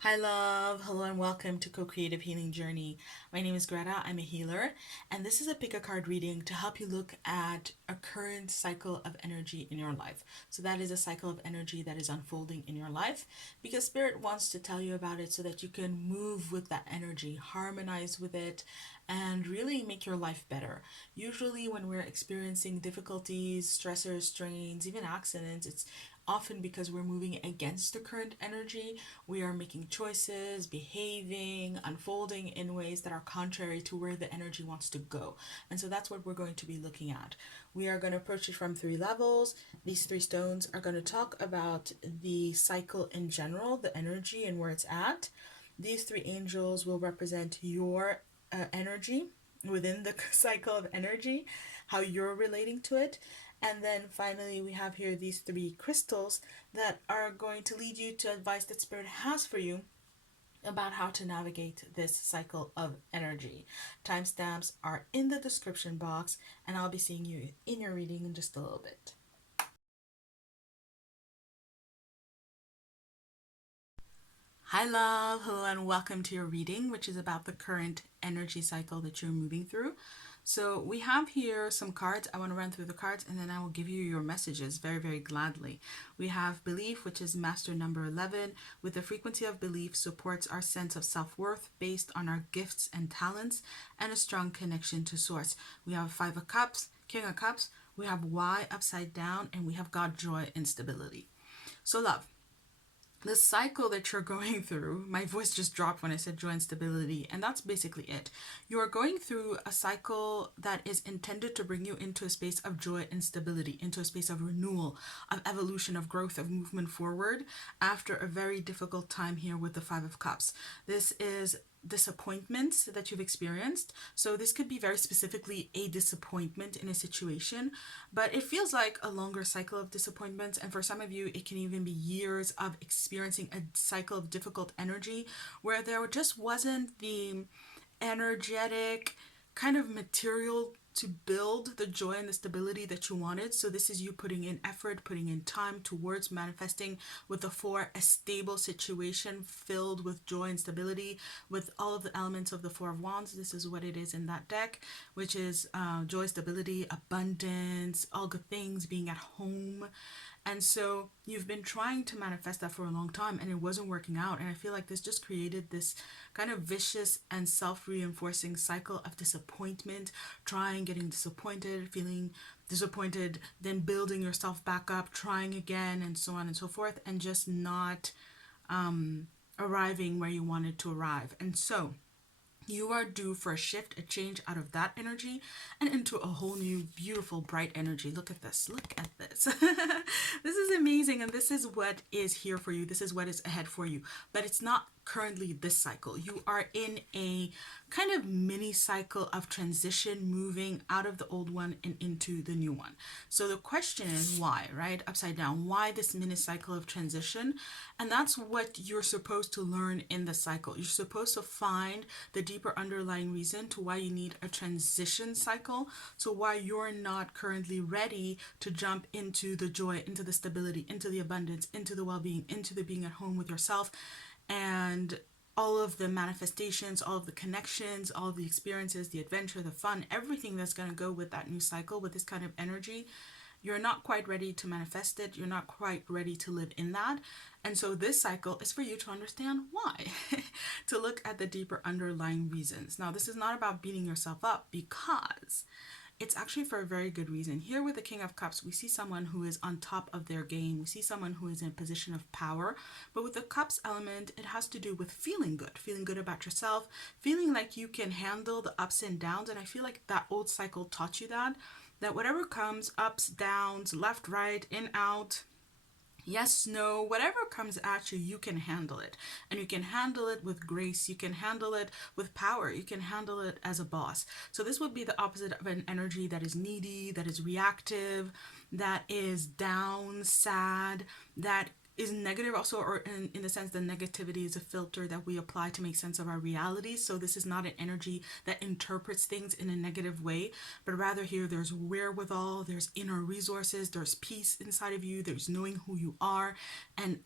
Hi, love. Hello, and welcome to Co-Creative Healing Journey. My name is Greta. I'm a healer, and this is a pick a card reading to help you look at a current cycle of energy in your life. So, that is a cycle of energy that is unfolding in your life because Spirit wants to tell you about it so that you can move with that energy, harmonize with it, and really make your life better. Usually, when we're experiencing difficulties, stressors, strains, even accidents, it's often because we're moving against the current energy. We are making choices, behaving, unfolding in ways that are contrary to where the energy wants to go. And so that's what we're going to be looking at. We are going to approach it from three levels. These three stones are going to talk about the cycle in general, the energy and where it's at. These three angels will represent your energy within the cycle of energy, how you're relating to it. And then finally, we have here these three crystals that are going to lead you to advice that Spirit has for you about how to navigate this cycle of energy. Timestamps are in the description box, and I'll be seeing you in your reading in just a little bit. Hi, love. Hello, and welcome to your reading, which is about the current energy cycle that you're moving through. So, we have here some cards. I want to run through the cards and then I will give you your messages very, very gladly. We have belief, which is master number 11, with the frequency of belief supports our sense of self worth based on our gifts and talents and a strong connection to source. We have Five of Cups, King of Cups, we have Y upside down, and we have God, joy, and stability. So, love, the cycle that you're going through, my voice just dropped when I said joy and stability, and that's basically it. You are going through a cycle that is intended to bring you into a space of joy and stability, into a space of renewal, of evolution, of growth, of movement forward after a very difficult time here with the Five of Cups. This is disappointments that you've experienced. So this could be very specifically a disappointment in a situation, but it feels like a longer cycle of disappointments. And for some of you, it can even be years of experiencing a cycle of difficult energy where there just wasn't the energetic kind of material to build the joy and the stability that you wanted. So this is you putting in effort, putting in time towards manifesting with the four, a stable situation filled with joy and stability with all of the elements of the Four of Wands. This is what it is in that deck, which is joy, stability, abundance, all good things, being at home. And so you've been trying to manifest that for a long time and it wasn't working out. And I feel like this just created this kind of vicious and self reinforcing cycle of disappointment, trying, getting disappointed, feeling disappointed, then building yourself back up, trying again, and so on and so forth, and just not arriving where you wanted to arrive. And so you are due for a shift, a change out of that energy and into a whole new, beautiful, bright energy. Look at this. Look at this. This is amazing. And this is what is here for you. This is what is ahead for you. But it's not currently this cycle. You are in a kind of mini cycle of transition, moving out of the old one and into the new one. So the question is why, right? Upside down. Why this mini cycle of transition? And that's what you're supposed to learn in the cycle. You're supposed to find the deeper underlying reason to why you need a transition cycle, so why you're not currently ready to jump into the joy, into the stability, into the abundance, into the well-being, into the being at home with yourself, and all of the manifestations, all of the connections, all of the experiences, the adventure, the fun, everything that's going to go with that new cycle, with this kind of energy. You're not quite ready to manifest it. You're not quite ready to live in that. And so this cycle is for you to understand why, to look at the deeper underlying reasons. Now, this is not about beating yourself up because it's actually for a very good reason. Here with the King of Cups, we see someone who is on top of their game. We see someone who is in a position of power. But with the Cups element, it has to do with feeling good about yourself, feeling like you can handle the ups and downs. And I feel like that old cycle taught you that whatever comes, ups, downs, left, right, in, out, yes, no, whatever comes at you, you can handle it. And you can handle it with grace. You can handle it with power. You can handle it as a boss. So this would be the opposite of an energy that is needy, that is reactive, that is down, sad, that is negative also, or in the sense the negativity is a filter that we apply to make sense of our reality. So this is not an energy that interprets things in a negative way, but rather here there's wherewithal, there's inner resources, there's peace inside of you, there's knowing who you are, and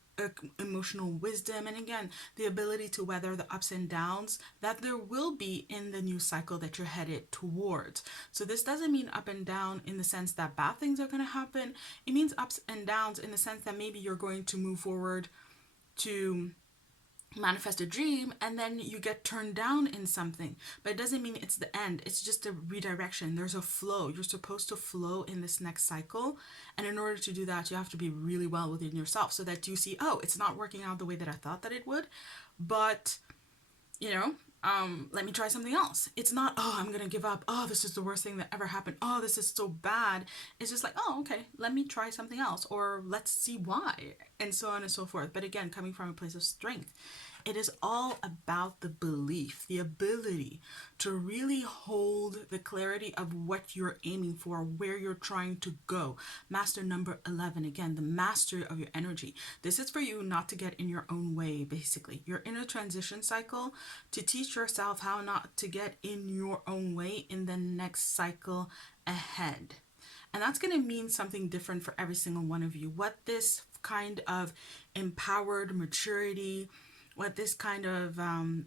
emotional wisdom, and again, the ability to weather the ups and downs that there will be in the new cycle that you're headed towards. So this doesn't mean up and down in the sense that bad things are going to happen. It means ups and downs in the sense that maybe you're going to move forward to manifest a dream and then you get turned down in something, but it doesn't mean it's the end. It's just a redirection. There's a flow. You're supposed to flow in this next cycle, and in order to do that you have to be really well within yourself so that you see, oh, it's not working out the way that I thought that it would, but you know, let me try something else. It's not, oh, I'm gonna give up, oh, this is the worst thing that ever happened, oh, this is so bad. It's just like, oh, okay, let me try something else, or let's see why, and so on and so forth. But again, coming from a place of strength, it is all about the belief, the ability to really hold the clarity of what you're aiming for, where you're trying to go. Master number 11, again, the mastery of your energy. This is for you not to get in your own way, basically. You're in a transition cycle to teach yourself how not to get in your own way in the next cycle ahead. And that's going to mean something different for every single one of you. What this kind of empowered maturity, what this kind of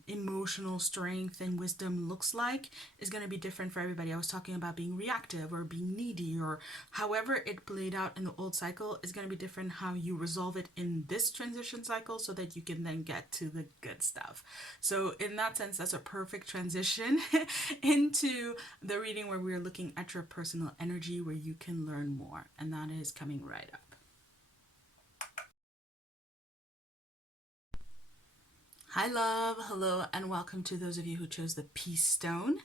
emotional strength and wisdom looks like is going to be different for everybody. I was talking about being reactive or being needy, or however it played out in the old cycle is going to be different how you resolve it in this transition cycle so that you can then get to the good stuff. So in that sense, that's a perfect transition into the reading where we're looking at your personal energy, where you can learn more, and that is coming right up. Hi love, hello, and welcome to those of you who chose the Peace Stone.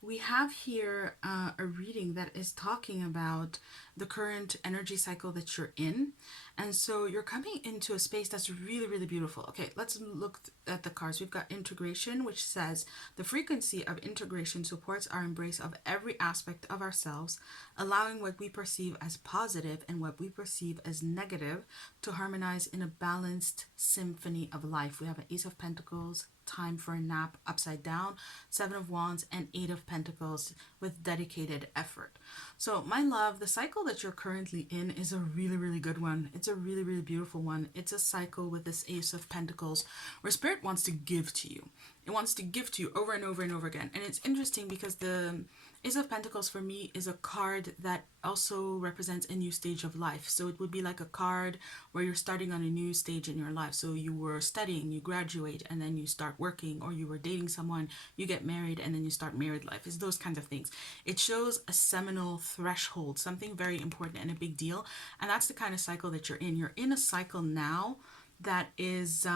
We have here a reading that is talking about the current energy cycle that you're in. And so you're coming into a space that's really, really beautiful. Okay, let's look at the cards. We've got integration, which says the frequency of integration supports our embrace of every aspect of ourselves, allowing what we perceive as positive and what we perceive as negative to harmonize in a balanced symphony of life. We have an Ace of Pentacles, time for a nap, upside down, Seven of Wands, and Eight of Pentacles with dedicated effort. So my love, the cycle that you're currently in is a really, really good one. It's a really, really beautiful one. It's a cycle with this Ace of Pentacles where Spirit wants to give to you. It wants to give to you over and over and over again. And it's interesting because the Ace of Pentacles for me is a card that also represents a new stage of life. So it would be like a card where you're starting on a new stage in your life. So you were studying, you graduate, and then you start working, or you were dating someone, you get married, and then you start married life. It's those kinds of things. It shows a seminal threshold, something very important and a big deal. And that's the kind of cycle that you're in. You're in a cycle now that is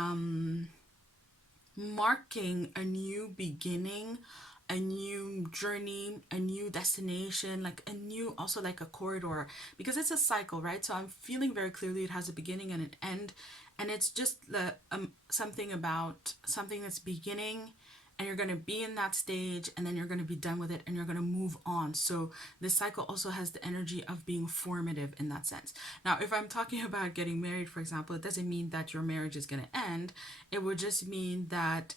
marking a new beginning, a new journey, a new destination, like a new, also like a corridor, because it's a cycle, right? So I'm feeling very clearly it has a beginning and an end, and it's just the something about something that's beginning, and you're going to be in that stage, and then you're going to be done with it, and you're going to move on. So this cycle also has the energy of being formative in that sense. Now, if I'm talking about getting married, for example, it doesn't mean that your marriage is going to end. It would just mean that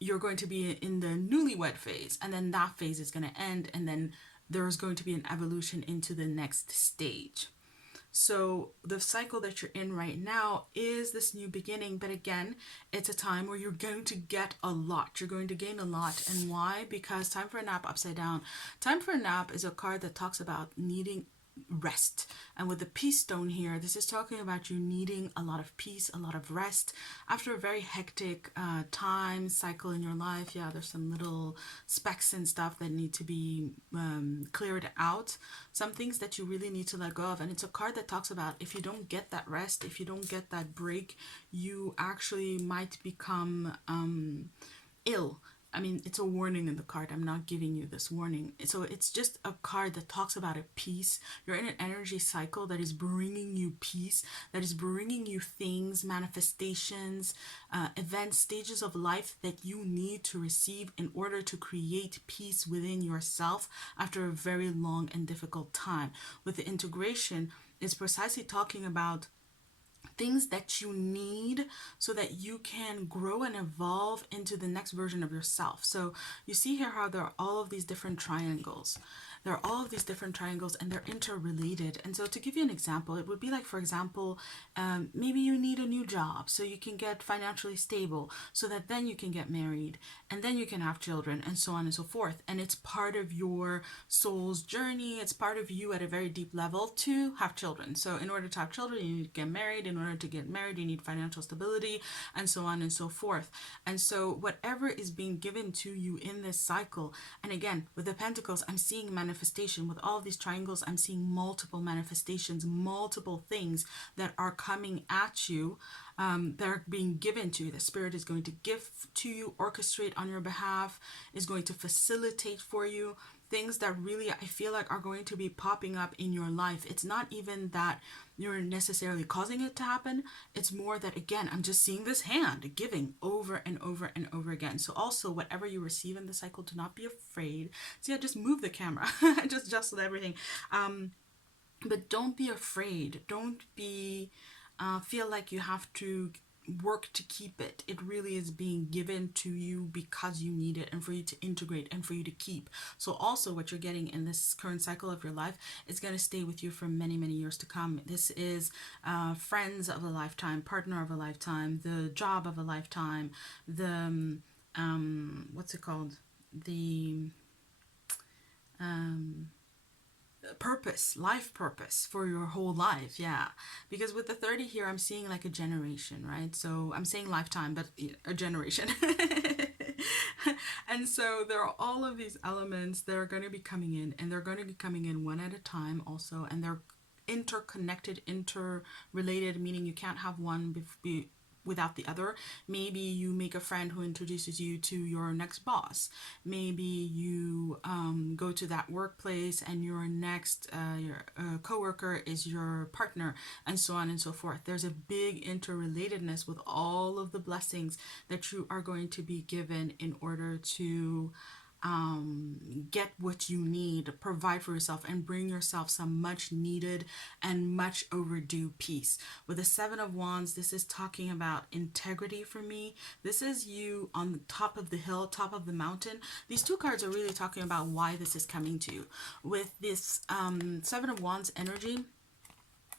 you're going to be in the newlywed phase, and then that phase is going to end, and then there's going to be an evolution into the next stage. So the cycle that you're in right now is this new beginning, but again, it's a time where you're going to get a lot. You're going to gain a lot. And why? Because time for a nap, upside down. Time for a nap is a card that talks about needing rest, and with the Peace Stone here, this is talking about you needing a lot of peace, a lot of rest after a very hectic time cycle in your life. Yeah, there's some little specks and stuff that need to be cleared out, some things that you really need to let go of. And it's a card that talks about if you don't get that rest, if you don't get that break, you actually might become ill. I mean, it's a warning in the card. I'm not giving you this warning. So it's just a card that talks about a peace. You're in an energy cycle that is bringing you peace, that is bringing you things, manifestations, events, stages of life that you need to receive in order to create peace within yourself after a very long and difficult time. With the integration, it's precisely talking about things that you need so that you can grow and evolve into the next version of yourself. So you see here how there are all of these different triangles. there are all of these different triangles and they're interrelated. And so to give you an example, it would be like, for example, maybe you need a new job so you can get financially stable so that then you can get married and then you can have children and so on and so forth. And it's part of your soul's journey. It's part of you at a very deep level to have children. So in order to have children, you need to get married. In order to get married, you need financial stability and so on and so forth. And so whatever is being given to you in this cycle, and again, with the Pentacles, I'm seeing manifestation. With all of these triangles, I'm seeing multiple manifestations, multiple things that are coming at you, that are being given to you. The Spirit is going to give to you, orchestrate on your behalf, is going to facilitate for you things that really I feel like are going to be popping up in your life. It's not even that you're necessarily causing it to happen. It's more that, again, I'm just seeing this hand giving over and over and over again. So also, whatever you receive in the cycle, do not be afraid. See, I just moved the camera. I just adjusted everything. But don't be afraid. Don't be feel like you have to work to keep it. It really is being given to you because you need it and for you to integrate and for you to keep. So also what you're getting in this current cycle of your life is going to stay with you for many, many years to come. This is friends of a lifetime, partner of a lifetime, the job of a lifetime, the what's it called? The purpose, life purpose for your whole life. Yeah, because with the 30 here, I'm seeing like a generation, right? So I'm saying lifetime, but a generation. And so there are all of these elements that are going to be coming in, and they're going to be coming in one at a time also, and they're interconnected, interrelated, meaning you can't have one without the other. Maybe you make a friend who introduces you to your next boss. Maybe you go to that workplace and your next your coworker is your partner, and so on and so forth. There's a big interrelatedness with all of the blessings that you are going to be given in order to get what you need, provide for yourself, and bring yourself some much needed and much overdue peace. With the Seven of Wands, this is talking about integrity for me. This is you on the top of the hill, top of the mountain. These two cards are really talking about why this is coming to you. With this Seven of Wands energy,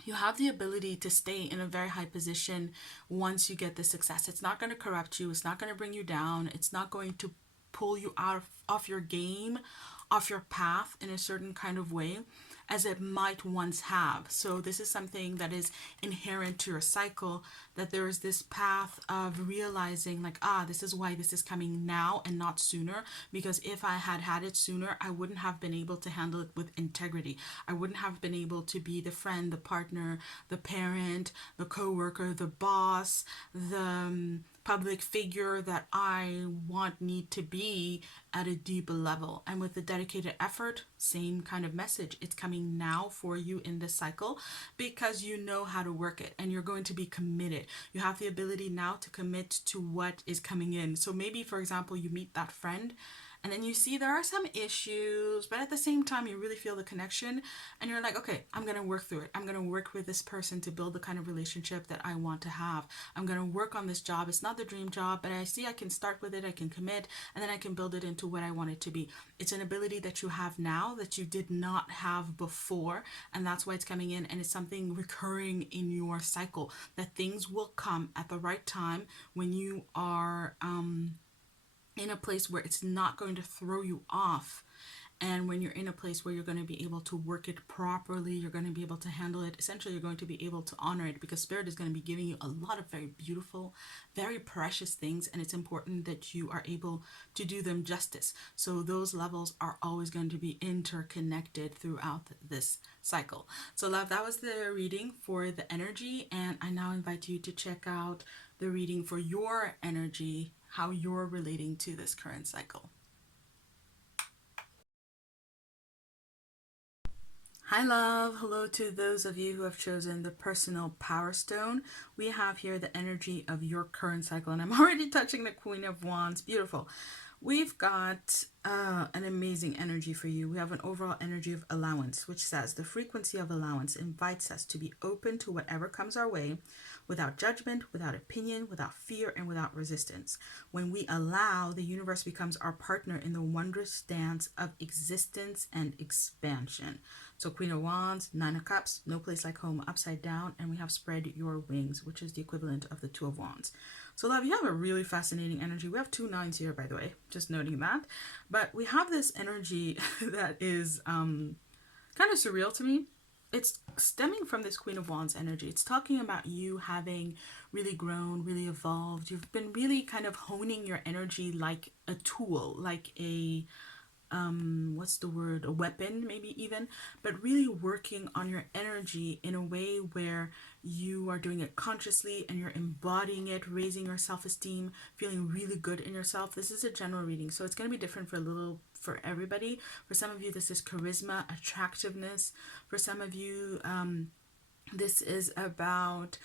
you have the ability to stay in a very high position once you get the success. It's not going to corrupt you. It's not going to bring you down. It's not going to pull you off your game, off your path in a certain kind of way as it might once have. So this is something that is inherent to your cycle, that there is this path of realizing like, this is why this is coming now and not sooner, because if I had had it sooner, I wouldn't have been able to handle it with integrity. I wouldn't have been able to be the friend, the partner, the parent, the co-worker, the boss, the public figure that I need to be at a deeper level. And with the dedicated effort, same kind of message. It's coming now for you in this cycle because you know how to work it and you're going to be committed. You have the ability now to commit to what is coming in. So maybe, for example, you meet that friend and then you see there are some issues, but at the same time, you really feel the connection and you're like, okay, I'm going to work through it. I'm going to work with this person to build the kind of relationship that I want to have. I'm going to work on this job. It's not the dream job, but I see I can start with it. I can commit, and then I can build it into what I want it to be. It's an ability that you have now that you did not have before, and that's why it's coming in, and it's something recurring in your cycle, that things will come at the right time when you are in a place where it's not going to throw you off. And when you're in a place where you're going to be able to work it properly, you're going to be able to handle it. Essentially, you're going to be able to honor it because Spirit is going to be giving you a lot of very beautiful, very precious things. And it's important that you are able to do them justice. So those levels are always going to be interconnected throughout this cycle. So love, that was the reading for the energy. And I now invite you to check out the reading for your energy, how you're relating to this current cycle. Hi love, hello to those of you who have chosen the personal power stone. We have here the energy of your current cycle, and I'm already touching the Queen of Wands. Beautiful. We've got an amazing energy for you. We have an overall energy of allowance, which says the frequency of allowance invites us to be open to whatever comes our way without judgment, without opinion, without fear, and without resistance. When we allow, the universe becomes our partner in the wondrous dance of existence and expansion. So Queen of Wands, Nine of Cups, no place like home, upside down, and we have spread your wings, which is the equivalent of the Two of Wands. So love, you have a really fascinating energy. We have 2 9s here, by the way, just noting that. But we have this energy that is kind of surreal to me. It's stemming from this Queen of Wands energy. It's talking about you having really grown, really evolved. You've been really kind of honing your energy like a tool, like a what's the word, a weapon maybe even, but really working on your energy in a way where you are doing it consciously and you're embodying it, raising your self-esteem, feeling really good in yourself. This is a general reading, so it's going to be different for everybody. For some of you, this is charisma, attractiveness. For some of you, this is about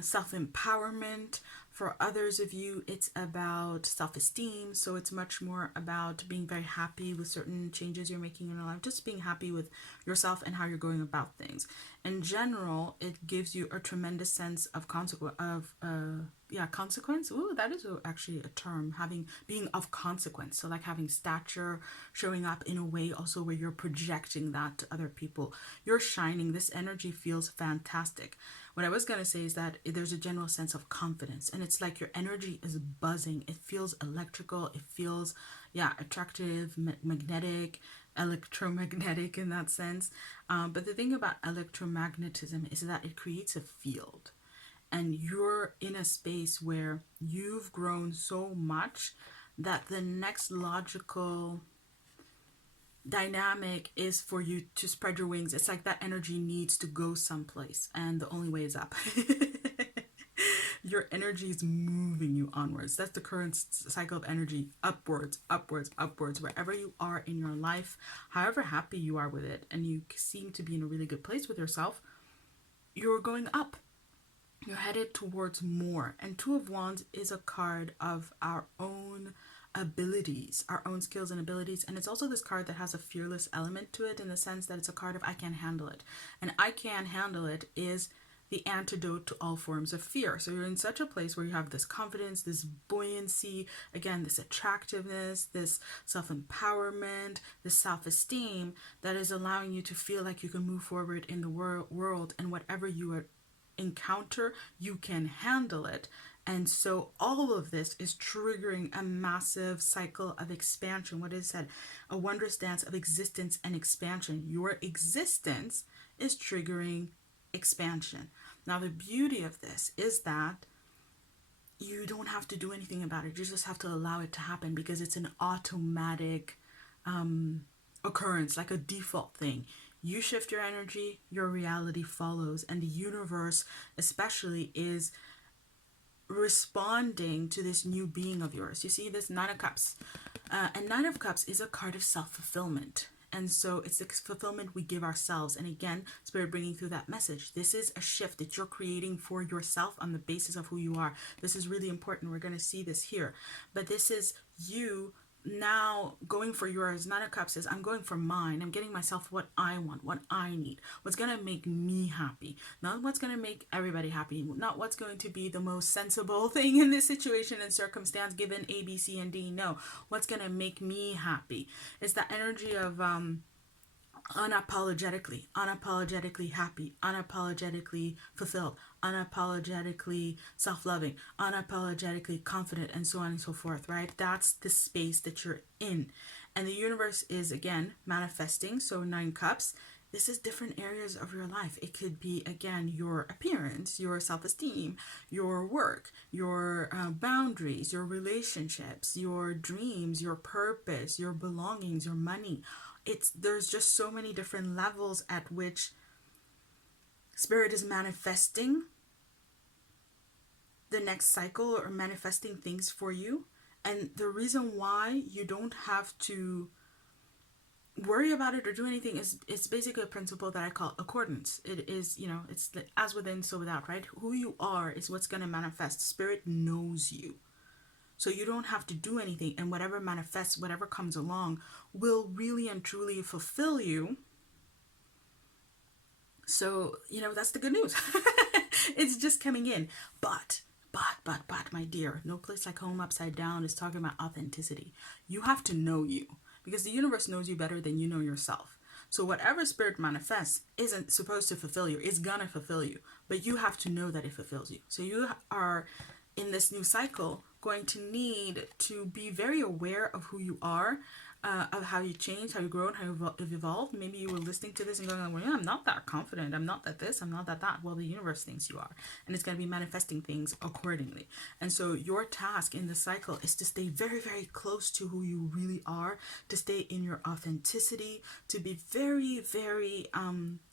self-empowerment. For others of you, it's about self-esteem. So it's much more about being very happy with certain changes you're making in your life, just being happy with yourself and how you're going about things. In general, it gives you a tremendous sense of consequence. Ooh, that is actually a term, being of consequence. So like having stature, showing up in a way also where you're projecting that to other people. You're shining. This energy feels fantastic. What I was going to say is that there's a general sense of confidence, and it's like your energy is buzzing. It feels electrical. It feels, attractive, magnetic, electromagnetic in that sense. But the thing about electromagnetism is that it creates a field, and you're in a space where you've grown so much that the next logical dynamic is for you to spread your wings. It's like that energy needs to go someplace, and the only way is up. Your energy is moving you onwards. That's the current cycle of energy, upwards, upwards, upwards. Wherever you are in your life, however happy you are with it, and you seem to be in a really good place with yourself, you're going up. You're headed towards more. And Two of Wands is a card of our own abilities, our own skills and abilities. And it's also this card that has a fearless element to it, in the sense that it's a card of I can't handle it. And I can't handle it is the antidote to all forms of fear. So you're in such a place where you have this confidence, this buoyancy, again, this attractiveness, this self-empowerment, this self-esteem that is allowing you to feel like you can move forward in the world, and whatever you encounter, you can handle it. And so all of this is triggering a massive cycle of expansion. What is said? A wondrous dance of existence and expansion. Your existence is triggering expansion. Now, the beauty of this is that you don't have to do anything about it. You just have to allow it to happen, because it's an automatic occurrence, like a default thing. You shift your energy, your reality follows, and the universe especially is responding to this new being of yours. You see this Nine of Cups, and Nine of Cups is a card of self-fulfillment. And so it's the fulfillment we give ourselves. And again, Spirit bringing through that message. This is a shift that you're creating for yourself on the basis of who you are. This is really important. We're going to see this here. But this is you now going for yours. Nine of Cups says, I'm going for mine. I'm getting myself what I want, what I need, what's going to make me happy, not what's going to make everybody happy, not what's going to be the most sensible thing in this situation and circumstance given A, B, C, and D. No, what's going to make me happy. It's that energy of unapologetically happy, unapologetically fulfilled, unapologetically self-loving, unapologetically confident, and so on and so forth, right? That's the space that you're in. And the universe is, again, manifesting. So 9 Cups, this is different areas of your life. It could be, again, your appearance, your self-esteem, your work, your boundaries, your relationships, your dreams, your purpose, your belongings, your money. There's just so many different levels at which Spirit is manifesting the next cycle or manifesting things for you. And the reason why you don't have to worry about it or do anything is it's basically a principle that I call accordance. It is, it's as within, so without, right? Who you are is what's going to manifest. Spirit knows you. So you don't have to do anything, and whatever manifests, whatever comes along, will really and truly fulfill you. So, that's the good news. It's just coming in. But, my dear, no place like home upside down is talking about authenticity. You have to know you, because the universe knows you better than you know yourself. So whatever spirit manifests isn't supposed to fulfill you. It's gonna fulfill you, but you have to know that it fulfills you. So you are, in this new cycle, going to need to be very aware of who you are, of how you change, how you grow, and how you've evolved. Maybe you were listening to this and going, well, yeah, I'm not that confident. I'm not that this. I'm not that. Well, the universe thinks you are. And it's going to be manifesting things accordingly. And so your task in the cycle is to stay very, very close to who you really are, to stay in your authenticity, to be very, very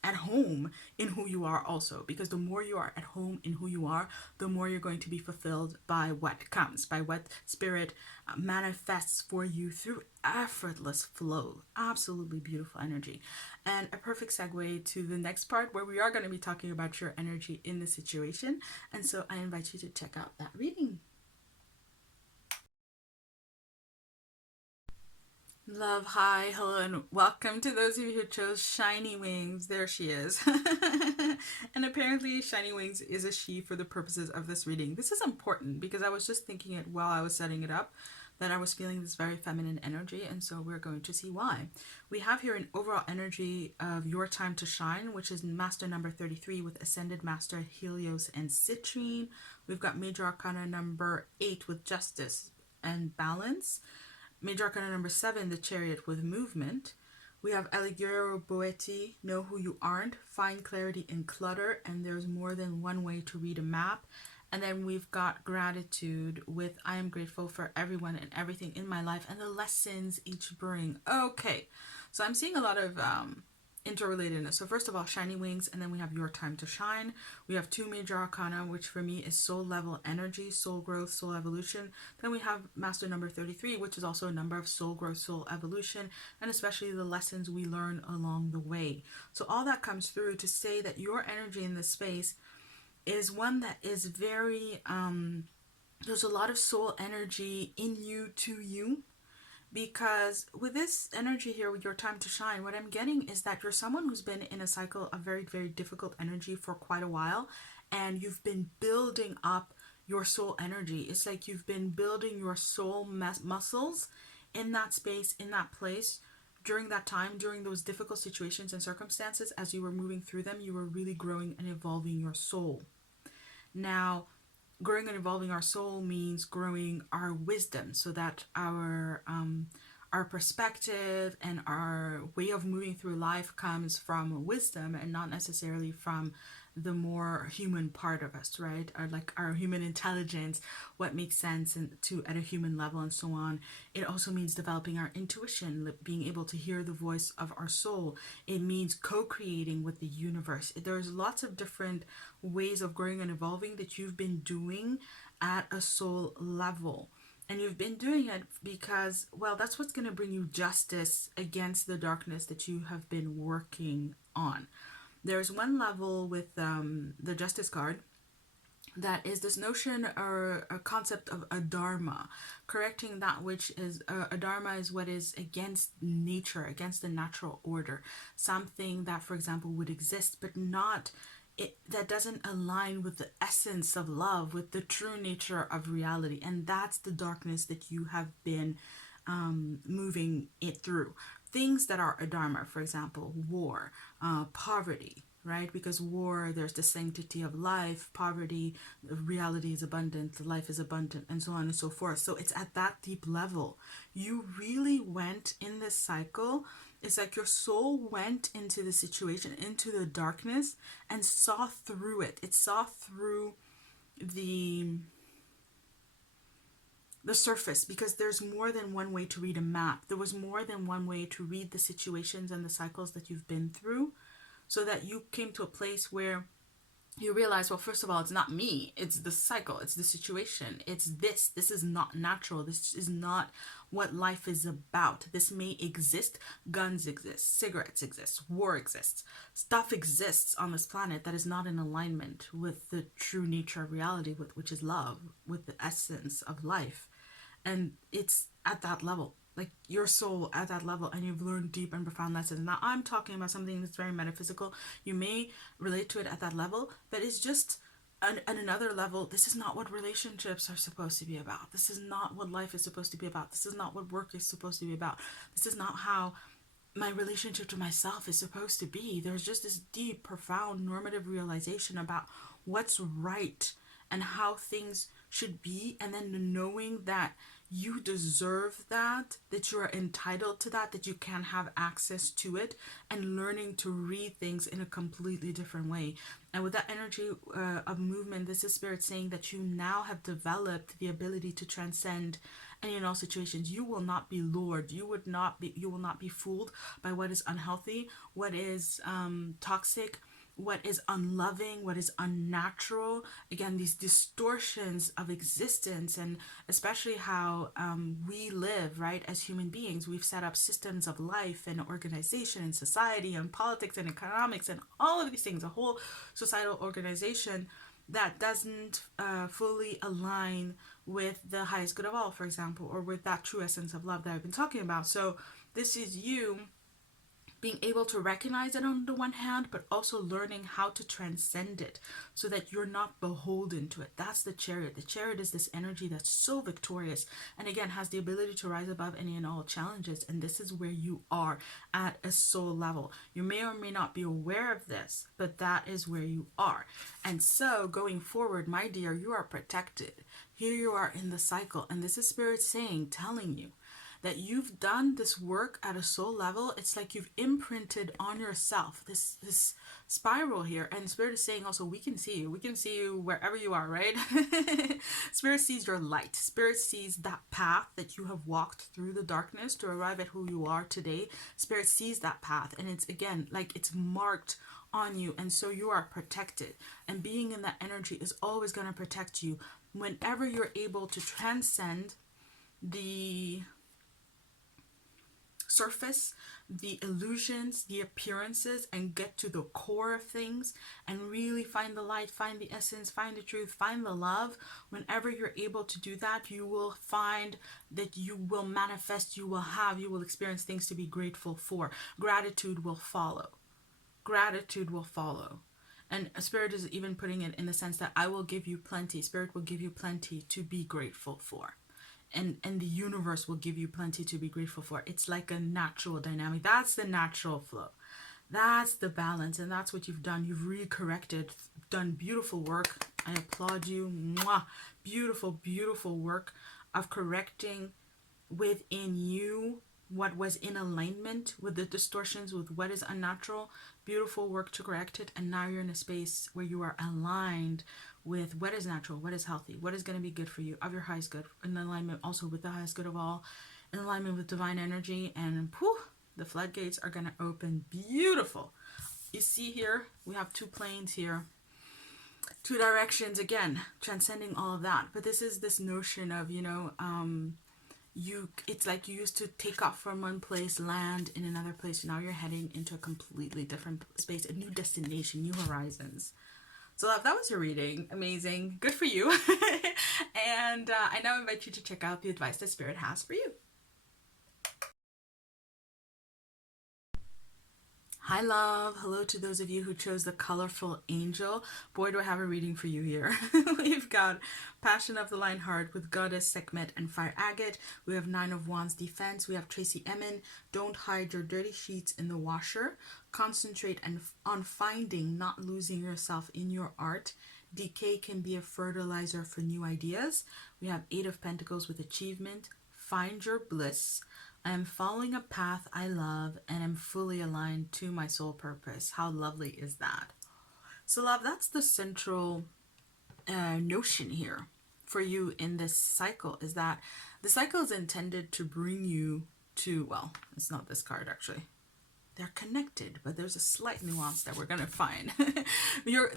at home in who you are also. Because the more you are at home in who you are, the more you're going to be fulfilled by what comes, by what spirit manifests for you through effortless flow. Absolutely beautiful energy. And a perfect segue to the next part, where we are going to be talking about your energy in the situation. And so I invite you to check out that reading. Love, hi, hello, and welcome to those of you who chose Shiny Wings. There she is. And apparently Shiny Wings is a she for the purposes of this reading. This is important because I was just thinking it while I was setting it up, that I was feeling this very feminine energy, and so we're going to see why. We have here an overall energy of your time to shine, which is Master number 33 with Ascended Master Helios and Citrine. We've got Major Arcana number 8 with Justice and Balance. Major Arcana number 7, the Chariot with Movement. We have Alighiero Boetti, Know Who You Aren't, Find Clarity in Clutter, and there's more than one way to read a map. And then we've got Gratitude with I am grateful for everyone and everything in my life and the lessons each bring. Okay, so I'm seeing a lot of interrelatedness. So first of all, Shiny Wings, and then we have Your Time to Shine. We have 2 Major Arcana, which for me is soul level energy, soul growth, soul evolution. Then we have Master number 33, which is also a number of soul growth, soul evolution, and especially the lessons we learn along the way. So all that comes through to say that your energy in this space is one that is very, there's a lot of soul energy in you, to you, because with this energy here, with Your Time to Shine, what I'm getting is that you're someone who's been in a cycle of very, very difficult energy for quite a while, and you've been building up your soul energy. It's like you've been building your soul muscles in that space, in that place. During that time, during those difficult situations and circumstances, as you were moving through them, you were really growing and evolving your soul. Now, growing and evolving our soul means growing our wisdom, so that our perspective and our way of moving through life comes from wisdom and not necessarily from the more human part of us, right? Or like our human intelligence, what makes sense and to at a human level and so on. It also means developing our intuition, being able to hear the voice of our soul. It means co-creating with the universe. There's lots of different ways of growing and evolving that you've been doing at a soul level. And you've been doing it because, well, that's what's going to bring you justice against the darkness that you have been working on. There's one level with the Justice card that is this notion or a concept of a dharma, correcting that which is a dharma is what is against nature, against the natural order, something that, for example, would exist but not that doesn't align with the essence of love, with the true nature of reality. And that's the darkness that you have been moving it through. Things that are a dharma, for example, war, poverty, right? Because war, there's the sanctity of life, poverty, reality is abundant, life is abundant, and so on and so forth. So it's at that deep level. You really went in this cycle. It's like your soul went into the situation, into the darkness, and saw through it. It saw through the surface, because there's more than one way to read a map. There was more than one way to read the situations and the cycles that you've been through, so that you came to a place where you realize, well, first of all, it's not me, it's the cycle, it's the situation, it's this is not natural, this is not what life is about. This may exist, guns exist, cigarettes exist, war exists, stuff exists on this planet that is not in alignment with the true nature of reality, which is love, with the essence of life. and it's at that level, like your soul at that level, and you've learned deep and profound lessons. Now I'm talking about something that's very metaphysical. You may relate to it at that level, but it's just on another level. This is not what relationships are supposed to be about. This is not what life is supposed to be about. This is not what work is supposed to be about. This is not how my relationship to myself is supposed to be. There's just this deep, profound, normative realization about what's right and how things should be, and then the knowing that you deserve that you are entitled to that you can have access to it, and learning to read things in a completely different way. And with that energy of movement, this is Spirit saying that you now have developed the ability to transcend any and all situations. You will not be lured. You will not be fooled by what is unhealthy, what is toxic, what is unloving, what is unnatural. Again, these distortions of existence, and especially how we live, right, as human beings. We've set up systems of life and organization and society and politics and economics and all of these things, a whole societal organization that doesn't fully align with the highest good of all, for example, or with that true essence of love that I've been talking about. So this is you being able to recognize it on the one hand, but also learning how to transcend it so that you're not beholden to it. That's the Chariot. The Chariot is this energy that's so victorious, and again has the ability to rise above any and all challenges. And this is where you are at a soul level. You may or may not be aware of this, but that is where you are. And so going forward, my dear, you are protected. Here you are in the cycle, and this is Spirit saying, telling you that you've done this work at a soul level. It's like you've imprinted on yourself this spiral here. And Spirit is saying also, we can see you. We can see you wherever you are, right? Spirit sees your light. Spirit sees that path that you have walked through the darkness to arrive at who you are today. Spirit sees that path, and it's, again, like it's marked on you, and so you are protected. And being in that energy is always going to protect you whenever you're able to transcend the surface, the illusions, the appearances, and get to the core of things and really find the light, find the essence, find the truth, find the love. Whenever you're able to do that, you will find that you will manifest, you will experience things to be grateful for. Gratitude will follow. Gratitude will follow. And Spirit is even putting it in the sense that I will give you plenty. Spirit will give you plenty to be grateful for. And the universe will give you plenty to be grateful for. It's like a natural dynamic. That's the natural flow. That's the balance. And that's what you've done. You've recorrected, done beautiful work. I applaud you. Mwah. Beautiful, beautiful work of correcting within you what was in alignment with the distortions, with what is unnatural. Beautiful work to correct it. And now you're in a space where you are aligned with what is natural, what is healthy, what is going to be good for you, of your highest good, in alignment also with the highest good of all, in alignment with divine energy, and poof, the floodgates are going to open. Beautiful. You see here, we have two planes here, two directions, again, transcending all of that. But this is this notion of, it's like you used to take off from one place, land in another place. Now you're heading into a completely different space, a new destination, new horizons. So that was your reading. Amazing. Good for you. And I now invite you to check out the advice that Spirit has for you. Hi, love. Hello to those of you who chose the colorful angel. Boy, do I have a reading for you here. We've got Passion of the Lion Heart with Goddess, Sekhmet, and Fire Agate. We have Nine of Wands Defense. We have Tracy Emin. Don't hide your dirty sheets in the washer. Concentrate on finding, not losing yourself in your art. Decay can be a fertilizer for new ideas. We have Eight of Pentacles with Achievement. Find your bliss. I am following a path I love and am fully aligned to my soul purpose. How lovely is that? So love, that's the central notion here for you in this cycle, is that the cycle is intended to bring you to, well, it's not this card actually. They're connected, but there's a slight nuance that we're going to find.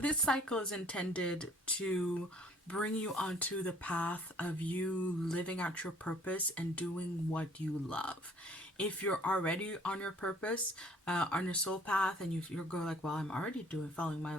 This cycle is intended to bring you onto the path of you living out your purpose and doing what you love. If you're already on your purpose, on your soul path, and you're going like, well, I'm already following my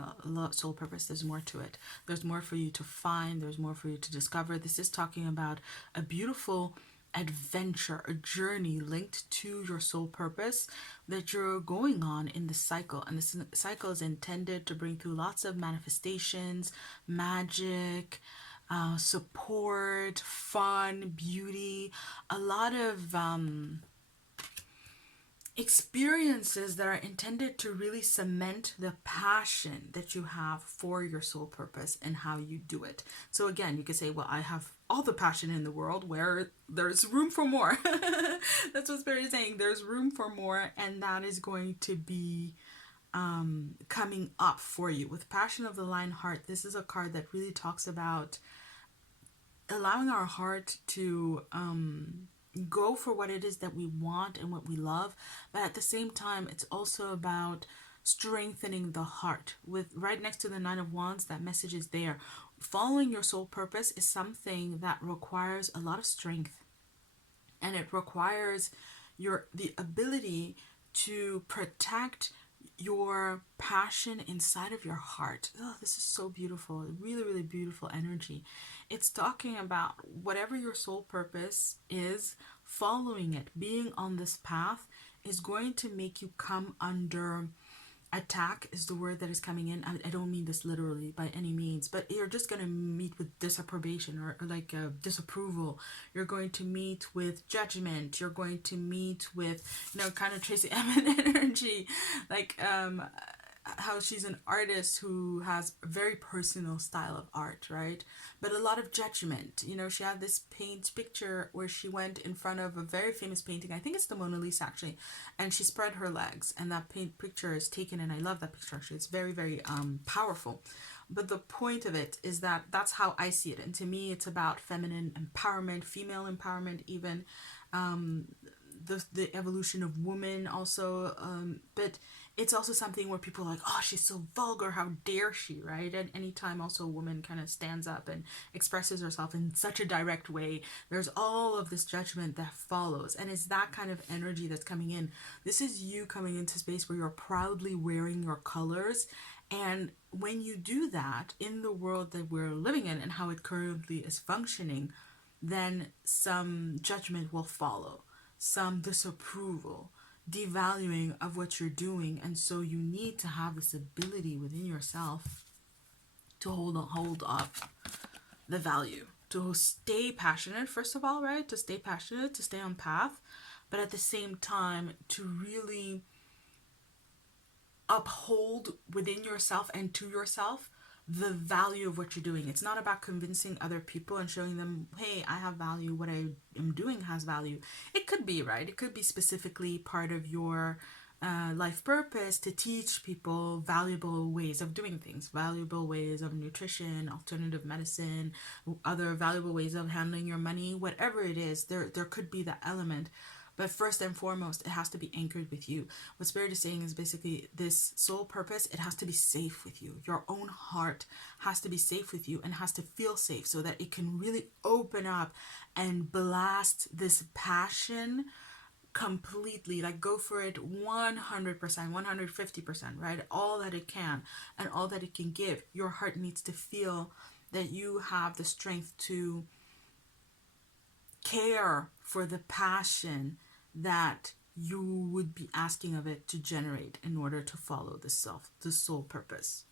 soul purpose, there's more to it. There's more for you to find. There's more for you to discover. This is talking about a beautiful adventure, a journey linked to your soul purpose that you're going on in the cycle. And this cycle is intended to bring through lots of manifestations, magic, support, fun, beauty, a lot of experiences that are intended to really cement the passion that you have for your soul purpose and how you do it. So again, you could say, well, I have all the passion in the world, where there's room for more. That's what Spirit is saying. There's room for more, and that is going to be coming up for you. With Passion of the Lion Heart, this is a card that really talks about allowing our heart to go for what it is that we want and what we love, but at the same time it's also about strengthening the heart. With right next to the Nine of Wands, that message is there. Following your soul purpose is something that requires a lot of strength, and it requires the ability to protect your passion inside of your heart. Oh, this is so beautiful. Really, really beautiful energy. It's talking about whatever your soul purpose is, following it, being on this path is going to make you come under attack, is the word that is coming in. I don't mean this literally by any means, but you're just going to meet with disapprobation or like disapproval. You're going to meet with judgment. You're going to meet with, kind of Tracy Emin energy, like how she's an artist who has a very personal style of art, right? But a lot of judgment. She had this picture where she went in front of a very famous painting. I think it's the Mona Lisa, actually. And she spread her legs. And that picture is taken, and I love that picture, actually. It's very, very powerful. But the point of it is that that's how I see it. And to me, it's about feminine empowerment, female empowerment even. The evolution of woman also, but it's also something where people are like, oh, she's so vulgar, how dare she, right? And anytime also a woman kind of stands up and expresses herself in such a direct way, there's all of this judgment that follows, and it's that kind of energy that's coming in. This is you coming into space where you're proudly wearing your colors, and when you do that in the world that we're living in and how it currently is functioning, then some judgment will follow, some disapproval, devaluing of what you're doing. And so you need to have this ability within yourself to hold up the value, to stay passionate, first of all, right? To stay passionate, to stay on path, but at the same time to really uphold within yourself and to yourself the value of what you're doing. It's not about convincing other people and showing them, hey, I have value, what I am doing has value. It could be, right? It could be specifically part of your life purpose to teach people valuable ways of doing things, valuable ways of nutrition, alternative medicine, other valuable ways of handling your money, whatever it is, there could be that element. But first and foremost, it has to be anchored with you. What Spirit is saying is basically this soul purpose, it has to be safe with you. Your own heart has to be safe with you and has to feel safe so that it can really open up and blast this passion completely, like go for it 100%, 150%, right? All that it can and all that it can give. Your heart needs to feel that you have the strength to care for the passion that you would be asking of it to generate in order to follow the soul purpose.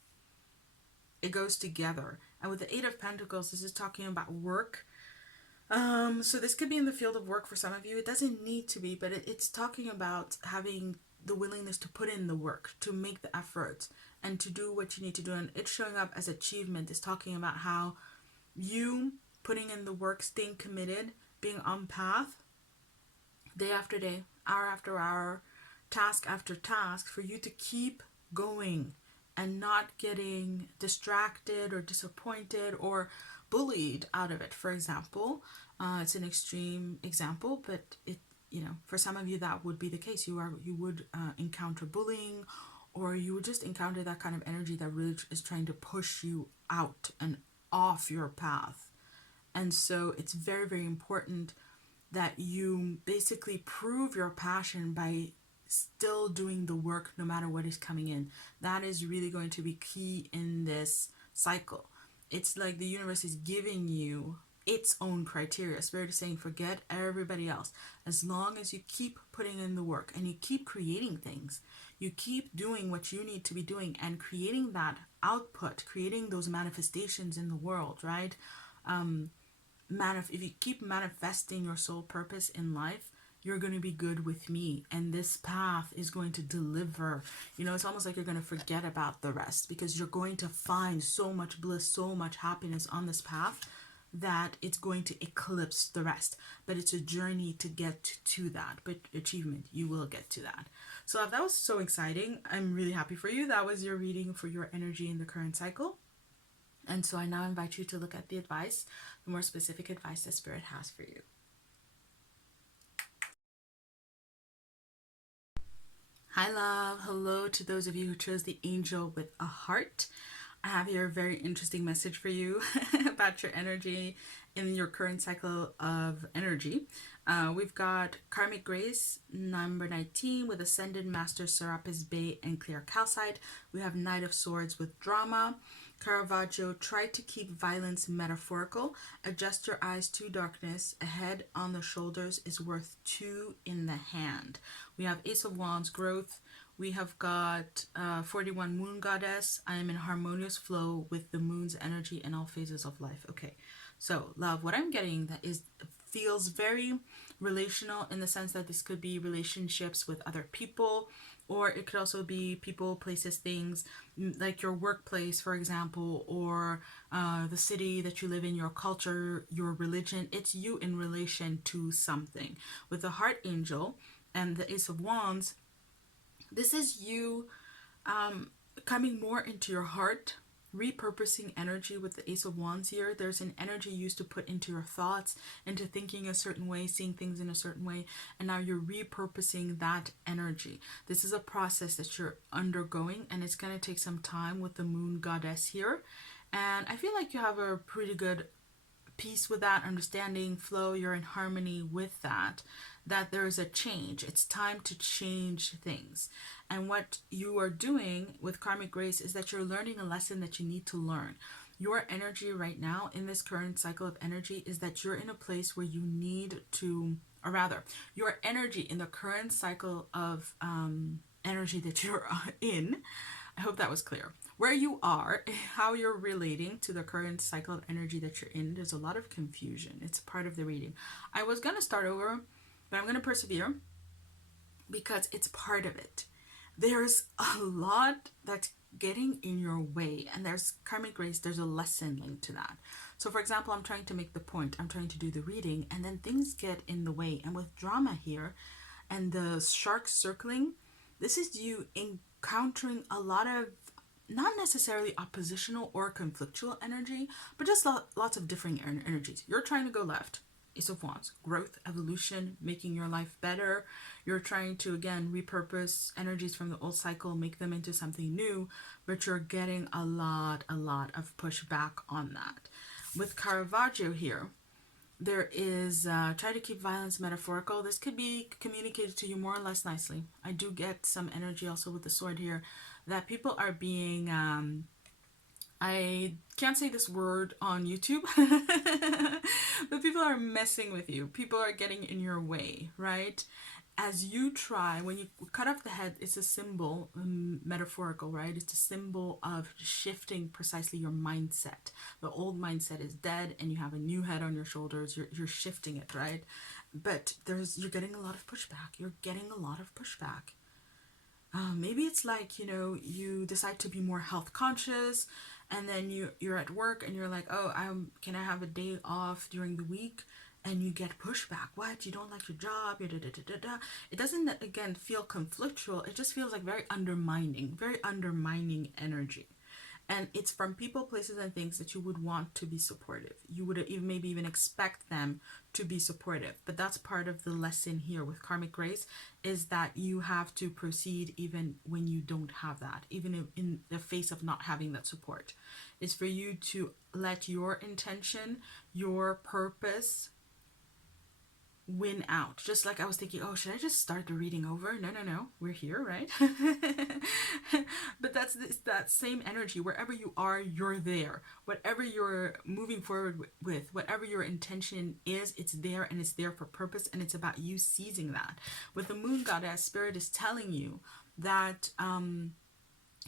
It goes together. And with the Eight of Pentacles, this is talking about work. So this could be in the field of work for some of you. It doesn't need to be, but it's talking about having the willingness to put in the work, to make the effort, and to do what you need to do. And it's showing up as achievement. It's talking about how you putting in the work, staying committed, being on path, day after day, hour after hour, task after task, for you to keep going and not getting distracted or disappointed or bullied out of it. For example, it's an extreme example, but it, for some of you that would be the case. You would encounter bullying, or you would just encounter that kind of energy that really is trying to push you out and off your path. And so it's very, very important that you basically prove your passion by still doing the work no matter what is coming in. That is really going to be key in this cycle. It's like the universe is giving you its own criteria. Spirit is saying, forget everybody else. As long as you keep putting in the work and you keep creating things, you keep doing what you need to be doing and creating that output, creating those manifestations in the world, right? If you keep manifesting your soul purpose in life, you're going to be good with me, and this path is going to deliver. You know, it's almost like you're going to forget about the rest, because you're going to find so much bliss, so much happiness on this path that it's going to eclipse the rest. But it's a journey to get to that. But achievement, you will get to that. So if that was so exciting, I'm really happy for you. That was your reading for your energy in the current cycle. And so I now invite you to look at the advice, the more specific advice that Spirit has for you. Hi, love. Hello to those of you who chose the angel with a heart. I have here a very interesting message for you about your energy in your current cycle of energy. We've got Karmic Grace, number 19, with Ascended Master Serapis Bay and Clear Calcite. We have Knight of Swords with Drama. Caravaggio, try to keep violence metaphorical. Adjust your eyes to darkness. A head on the shoulders is worth two in the hand. We have Ace of Wands, growth. We have got 41 Moon Goddess. I am in harmonious flow with the moon's energy in all phases of life. Okay, so love, what I'm getting that is feels very relational, in the sense that this could be relationships with other people, or it could also be people, places, things, like your workplace, for example, or the city that you live in, your culture, your religion. It's you in relation to something. With the Heart Angel and the Ace of Wands, this is you coming more into your heart, repurposing energy. With the Ace of Wands here, there's an energy you used to put into your thoughts, into thinking a certain way, seeing things in a certain way, and now you're repurposing that energy. This is a process that you're undergoing, and it's going to take some time with the Moon Goddess here. And I feel like you have a pretty good peace with that, understanding, flow, you're in harmony with that there is a change. It's time to change things. And what you are doing with Karmic Grace is that you're learning a lesson that you need to learn. Your energy right now in this current cycle of energy is that you're in a place where you need to, or rather, your energy in the current cycle of energy that you're in, I hope that was clear. Where you are, how you're relating to the current cycle of energy that you're in, there's a lot of confusion. It's part of the reading. I was going to start over, but I'm going to persevere because it's part of it. There's a lot that's getting in your way, and there's Karmic Grace, there's a lesson linked to that. So for example, I'm trying to make the point, I'm trying to do the reading, and then things get in the way. And with Drama here and the shark circling, this is you encountering a lot of not necessarily oppositional or conflictual energy, but just lots of differing energies. You're trying to go left, Ace of Wands, growth, evolution, making your life better. You're trying to, again, repurpose energies from the old cycle, make them into something new, but you're getting a lot of pushback on that. With Caravaggio here, there is try to keep violence metaphorical. This could be communicated to you more or less nicely. I do get some energy also with the sword here that people are being I can't say this word on YouTube, but people are messing with you. People are getting in your way, right? As you try, when you cut off the head, it's a symbol, metaphorical, right? It's a symbol of shifting precisely your mindset. The old mindset is dead and you have a new head on your shoulders. You're shifting it, right? But you're getting a lot of pushback. You're getting a lot of pushback. Maybe it's like, you decide to be more health conscious, and then you're at work and you're like, oh, can I have a day off during the week? And you get pushback. What? You don't like your job? It doesn't, again, feel conflictual. It just feels like very undermining energy. And it's from people, places, and things that you would want to be supportive. You would even maybe even expect them to be supportive. But that's part of the lesson here with karmic grace, is that you have to proceed even when you don't have that, even in the face of not having that support. It's for you to let your intention, your purpose win out. Just like I was thinking, oh, should I just start the reading over? No, we're here, right? But that's that same energy. Wherever you are, you're there. Whatever you're moving forward with, whatever your intention is, it's there, and it's there for purpose, and it's about you seizing that. With the moon goddess, spirit is telling you that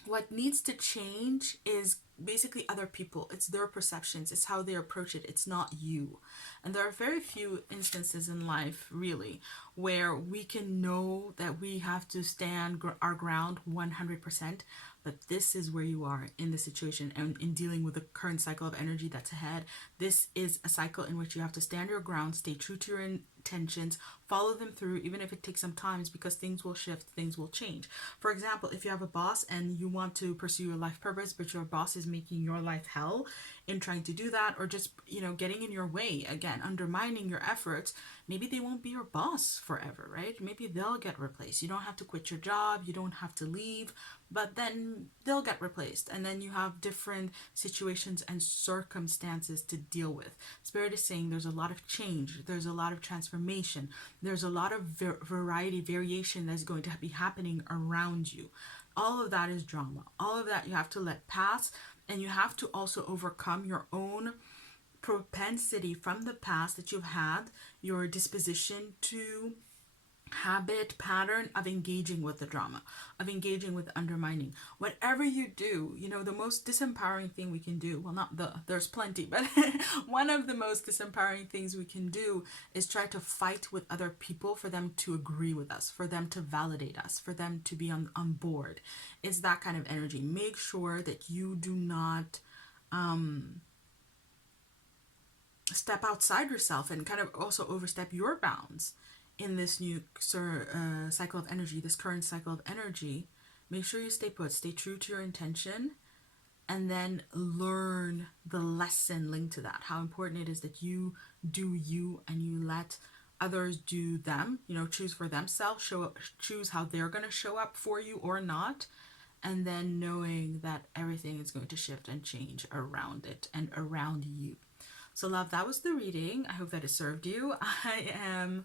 what needs to change is basically other people. It's their perceptions, it's how they approach it, it's not you. And there are very few instances in life, really, where we can know that we have to stand our ground 100%. But this is where you are in the situation, and in dealing with the current cycle of energy that's ahead. This is a cycle in which you have to stand your ground, stay true to your intentions, follow them through, even if it takes some time, because things will shift, things will change. For example, if you have a boss and you want to pursue your life purpose, but your boss is making your life hell in trying to do that, or just, getting in your way, again, undermining your efforts, maybe they won't be your boss forever, right? Maybe they'll get replaced. You don't have to quit your job, you don't have to leave, but then they'll get replaced, and then you have different situations and circumstances to deal with. Spirit is saying there's a lot of change, there's a lot of transformation, there's a lot of variation that's going to be happening around you. All of that is drama. All of that you have to let pass, and you have to also overcome your own propensity from the past that you've had, your disposition to habit pattern of engaging with the drama, of engaging with undermining. Whatever you do, the most disempowering thing we can do, well, there's plenty, but one of the most disempowering things we can do is try to fight with other people for them to agree with us, for them to validate us, for them to be on board. It's that kind of energy. Make sure that you do not step outside yourself and kind of also overstep your bounds in this new cycle of energy, this current cycle of energy. Make sure you stay put, stay true to your intention, and then learn the lesson linked to that. How important it is that you do you, and you let others do them, choose for themselves, choose how they're going to show up for you or not. And then knowing that everything is going to shift and change around it and around you. So love, that was the reading. I hope that it served you. I am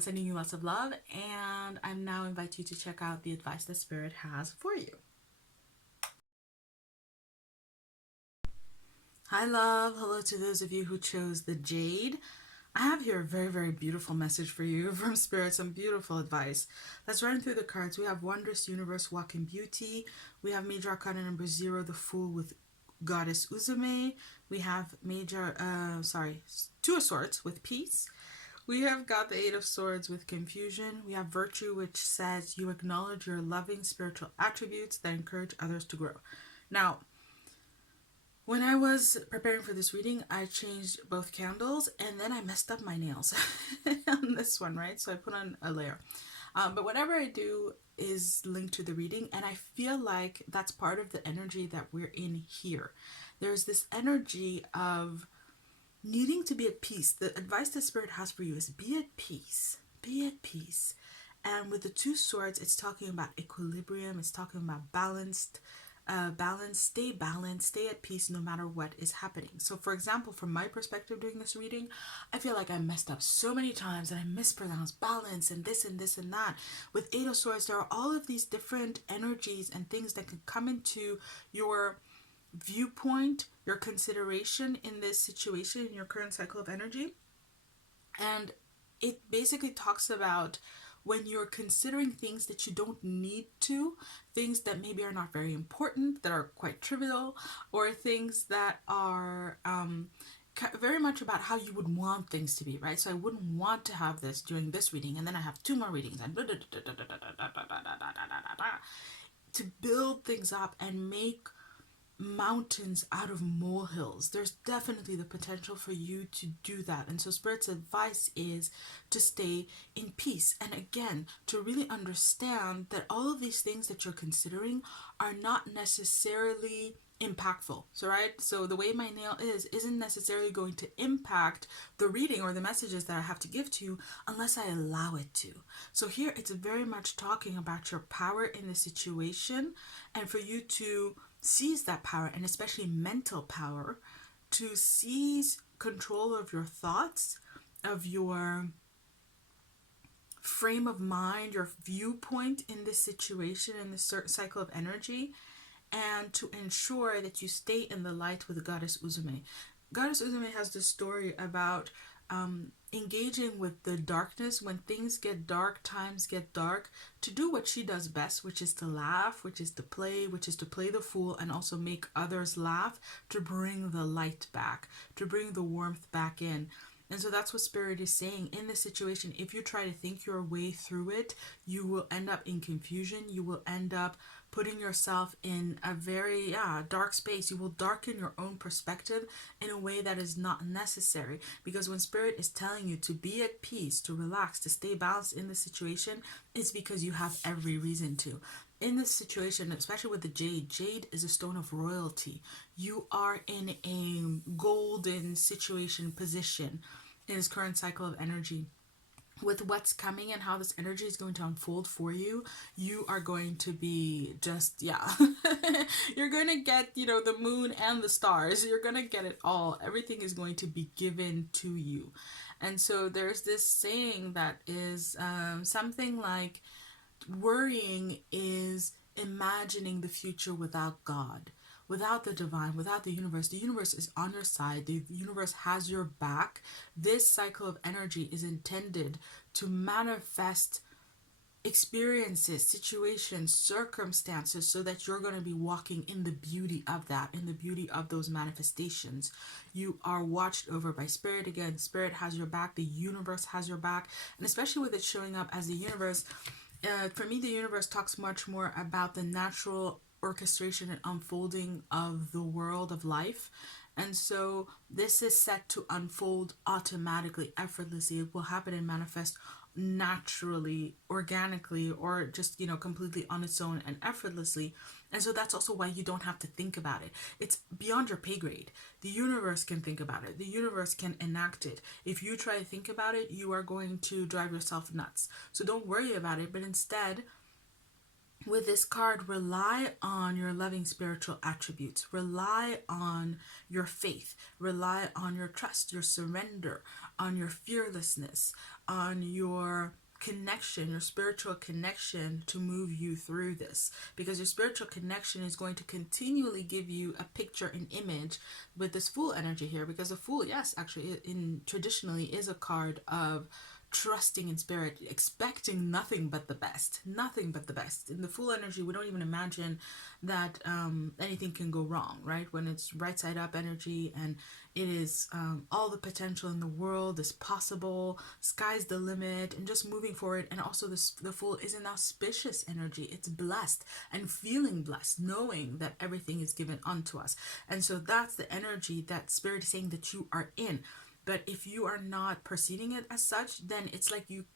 sending you lots of love, and I now invite you to check out the advice that Spirit has for you. Hi love, hello to those of you who chose the Jade. I have here a very, very beautiful message for you from Spirit, some beautiful advice. Let's run through the cards. We have Wondrous Universe, Walk in Beauty. We have Major Arcana number 0, the Fool with Goddess Uzume. We have Two of Swords with Peace. We have got the Eight of Swords with Confusion. We have Virtue, which says you acknowledge your loving spiritual attributes that encourage others to grow. Now, when I was preparing for this reading, I changed both candles, and then I messed up my nails on this one, right? So I put on a layer. But whatever I do is linked to the reading, and I feel like that's part of the energy that we're in here. There's this energy of needing to be at peace. The advice that Spirit has for you is be at peace. Be at peace. And with the Two Swords, it's talking about equilibrium. It's talking about balance, stay balanced, stay at peace no matter what is happening. So for example, from my perspective doing this reading, I feel like I messed up so many times and I mispronounced balance and this and this and that. With Eight of Swords, there are all of these different energies and things that can come into your viewpoint, your consideration in this situation, in your current cycle of energy. And it basically talks about when you're considering things that you don't need to, things that maybe are not very important, that are quite trivial, or things that are very much about how you would want things to be, right? So I wouldn't want to have this during this reading, and then I have 2 more readings, and to build things up and make mountains out of molehills. There's definitely the potential for you to do that. And so Spirit's advice is to stay in peace, and again, to really understand that all of these things that you're considering are not necessarily impactful. So the way my nail isn't necessarily going to impact the reading or the messages that I have to give to you unless I allow it to. So here it's very much talking about your power in the situation, and for you to seize that power, and especially mental power, to seize control of your thoughts, of your frame of mind, your viewpoint in this situation, in this certain cycle of energy, and to ensure that you stay in the light with Goddess Uzume. Goddess Uzume has this story about engaging with the darkness when things get dark, times get dark, to do what she does best, which is to laugh, which is to play, which is to play the fool and also make others laugh, to bring the light back, to bring the warmth back in. And so that's what Spirit is saying. In this situation, if you try to think your way through it, you will end up in confusion. You will end up putting yourself in a very dark space. You will darken your own perspective in a way that is not necessary. Because when Spirit is telling you to be at peace, to relax, to stay balanced in the situation, it's because you have every reason to. In this situation, especially with the Jade is a stone of royalty. You are in a golden situation, position in this current cycle of energy. With what's coming and how this energy is going to unfold for you, you are going to be just, you're going to get, the moon and the stars. You're going to get it all. Everything is going to be given to you. And so there's this saying that is something like, worrying is imagining the future without God, without the divine, without the universe. The universe is on your side. The universe has your back. This cycle of energy is intended to manifest experiences, situations, circumstances, so that you're going to be walking in the beauty of that, in the beauty of those manifestations. You are watched over by Spirit. Again, Spirit has your back. The universe has your back. And especially with it showing up as the universe, for me, the universe talks much more about the natural orchestration and unfolding of the world of life. And so this is set to unfold automatically, effortlessly. It will happen and manifest naturally, organically, or just, completely on its own and effortlessly. And so that's also why you don't have to think about it. It's beyond your pay grade. The universe can think about it. The universe can enact it. If you try to think about it, you are going to drive yourself nuts. So don't worry about it, but instead, with this card, rely on your loving spiritual attributes. Rely on your faith. Rely on your trust, your surrender, on your fearlessness, on your connection, your spiritual connection to move you through this. Because your spiritual connection is going to continually give you a picture, an image with this Fool energy here. Because the Fool, yes, actually, traditionally is a card of trusting in Spirit, expecting nothing but the best. Nothing but the best. In the Fool energy, we don't even imagine that anything can go wrong, right? When it's right side up energy, and it is all the potential in the world is possible, sky's the limit, and just moving forward. And also the Fool is an auspicious energy. It's blessed and feeling blessed, knowing that everything is given unto us. And so that's the energy that Spirit is saying that you are in. But if you are not perceiving it as such, then it's like you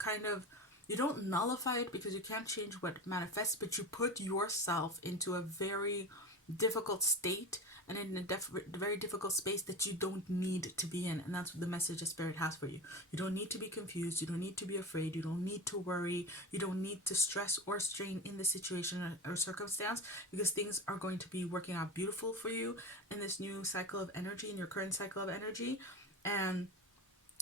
don't nullify it, because you can't change what manifests, but you put yourself into a very difficult state and in a very difficult space that you don't need to be in. And that's the message that Spirit has for you. You don't need to be confused. You don't need to be afraid. You don't need to worry. You don't need to stress or strain in the situation or circumstance, because things are going to be working out beautiful for you in this new cycle of energy, in your current cycle of energy. And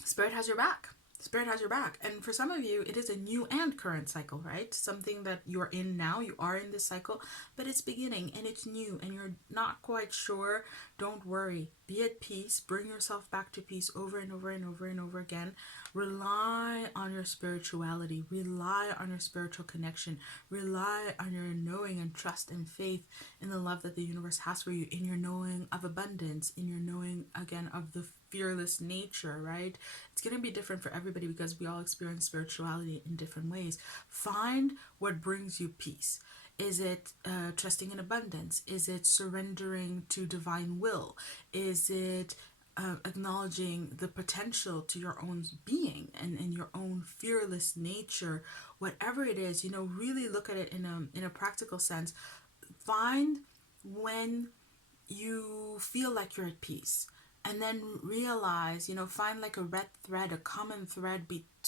Spirit has your back. Spirit has your back. And for some of you, it is a new and current cycle, right? Something that you're in now. You are in this cycle, but it's beginning and it's new and you're not quite sure. Don't worry. Be at peace. Bring yourself back to peace over and over and over and over again. Rely on your spirituality. Rely on your spiritual connection. Rely on your knowing and trust and faith in the love that the universe has for you, in your knowing of abundance, in your knowing, again, of the fearless nature, right? It's going to be different for everybody because we all experience spirituality in different ways. Find what brings you peace. Is it trusting in abundance? Is it surrendering to divine will? Is it acknowledging the potential to your own being and your own fearless nature? Whatever it is, really look at it in a practical sense. Find when you feel like you're at peace, and then realize, find like a red thread, a common thread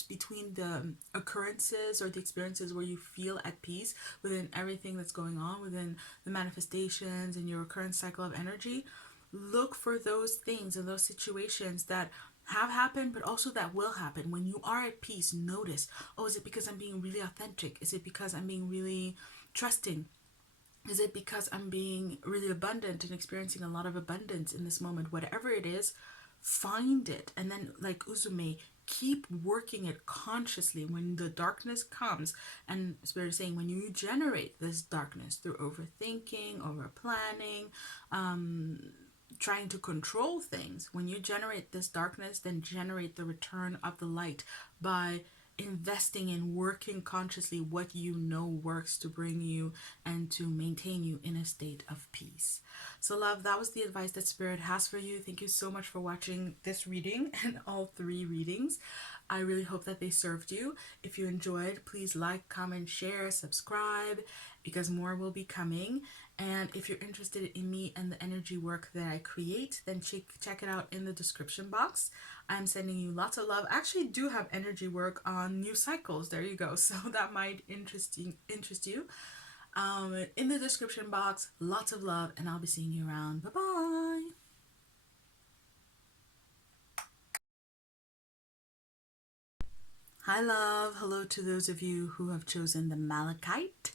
between the occurrences or the experiences where you feel at peace within everything that's going on within the manifestations and your current cycle of energy. Look for those things and those situations that have happened, but also that will happen. When you are at peace, notice, oh, is it because I'm being really authentic? Is it because I'm being really trusting? Is it because I'm being really abundant and experiencing a lot of abundance in this moment? Whatever it is, find it. And then, like Uzume, keep working it consciously when the darkness comes. And Spirit is saying, when you generate this darkness through overthinking, over planning, trying to control things, when you generate this darkness, then generate the return of the light by investing in working consciously what you know works to bring you and to maintain you in a state of peace. So love, that was the advice that Spirit has for you. Thank you so much for watching this reading and all 3 readings. I really hope that they served you. If you enjoyed, please like, comment, share, subscribe, because more will be coming. And if you're interested in me and the energy work that I create, then check it out in the description box. I'm sending you lots of love. I actually do have energy work on new cycles. There you go. So that might interest you. In the description box, lots of love, and I'll be seeing you around. Bye-bye. Hi, love. Hello to those of you who have chosen the Malachite.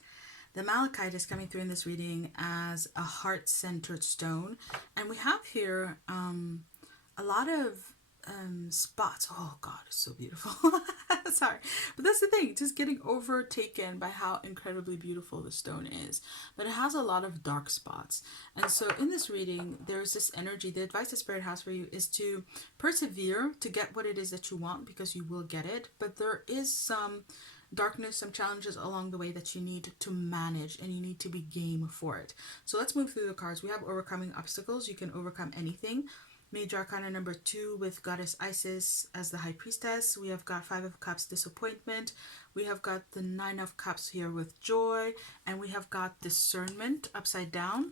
The Malachite is coming through in this reading as a heart-centered stone. And we have here a lot of spots. Oh God, it's so beautiful. Sorry, but that's the thing, just getting overtaken by how incredibly beautiful the stone is. But it has a lot of dark spots. And so in this reading, there's this energy. The advice the Spirit has for you is to persevere to get what it is that you want, because you will get it. But there is some darkness, some challenges along the way that you need to manage, and you need to be game for it. So let's move through the cards. We have overcoming obstacles. You can overcome anything. Major Arcana number 2 with Goddess Isis as the High Priestess. We have got 5 of Cups, disappointment. We have got the 9 of Cups here with joy. And we have got discernment upside down.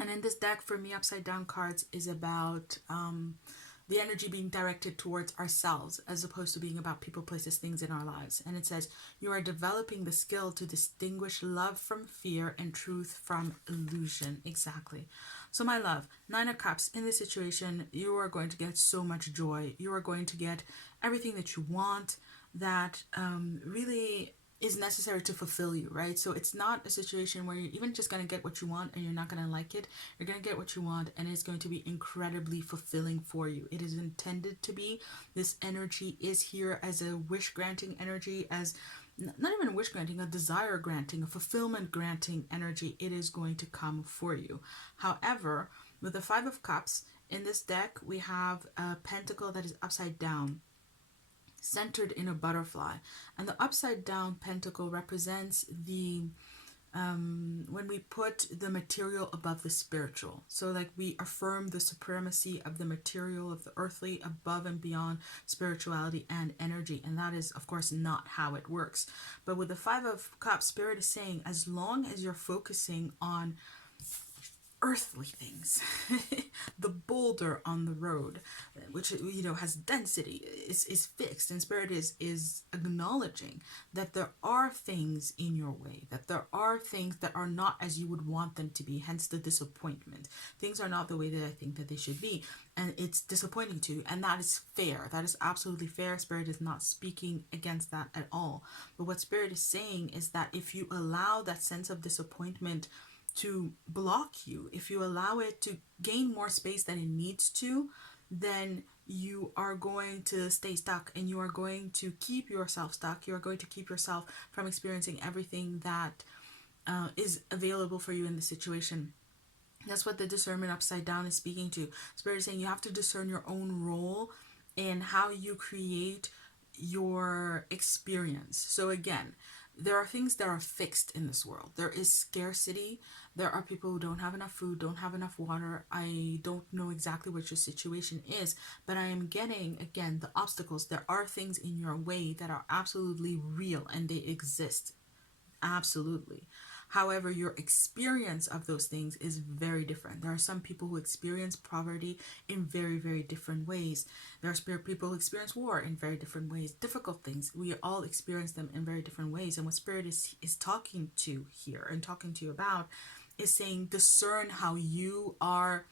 And in this deck, for me, upside down cards is about the energy being directed towards ourselves as opposed to being about people, places, things in our lives. And it says, you are developing the skill to distinguish love from fear and truth from illusion. Exactly. So my love, 9 of Cups, in this situation, you are going to get so much joy. You are going to get everything that you want that really is necessary to fulfill you, right? So it's not a situation where you're even just going to get what you want and you're not going to like it. You're going to get what you want, and it's going to be incredibly fulfilling for you. It is intended to be. This energy is here as a wish granting energy, as not even a wish granting, a desire granting, a fulfillment granting energy. It is going to come for you. However, with the 5 of Cups in this deck, we have a pentacle that is upside down, centered in a butterfly, and the upside down pentacle represents the when we put the material above the spiritual. So like we affirm the supremacy of the material, of the earthly, above and beyond spirituality and energy. And that is, of course, not how it works. But with the 5 of Cups, Spirit is saying, as long as you're focusing on earthly things, the boulder on the road, which has density, is fixed, and Spirit is acknowledging that there are things in your way, that there are things that are not as you would want them to be, hence the disappointment. Things are not the way that I think that they should be, and it's disappointing to you, and that is fair. That is absolutely fair. Spirit is not speaking against that at all. But what Spirit is saying is that if you allow that sense of disappointment to block you, if you allow it to gain more space than it needs to, then you are going to stay stuck, and you are going to keep yourself stuck. You are going to keep yourself from experiencing everything that is available for you in the situation. That's what the discernment upside down is speaking to. Spirit is saying you have to discern your own role in how you create your experience. So again, there are things that are fixed in this world. There is scarcity. There are people who don't have enough food, don't have enough water. I don't know exactly what your situation is, but I am getting, again, the obstacles. There are things in your way that are absolutely real, and they exist. Absolutely. However, your experience of those things is very different. There are some people who experience poverty in very, very different ways. There are people who experience war in very different ways, difficult things. We all experience them in very different ways. And what Spirit is talking to here and talking to you about is saying discern how you are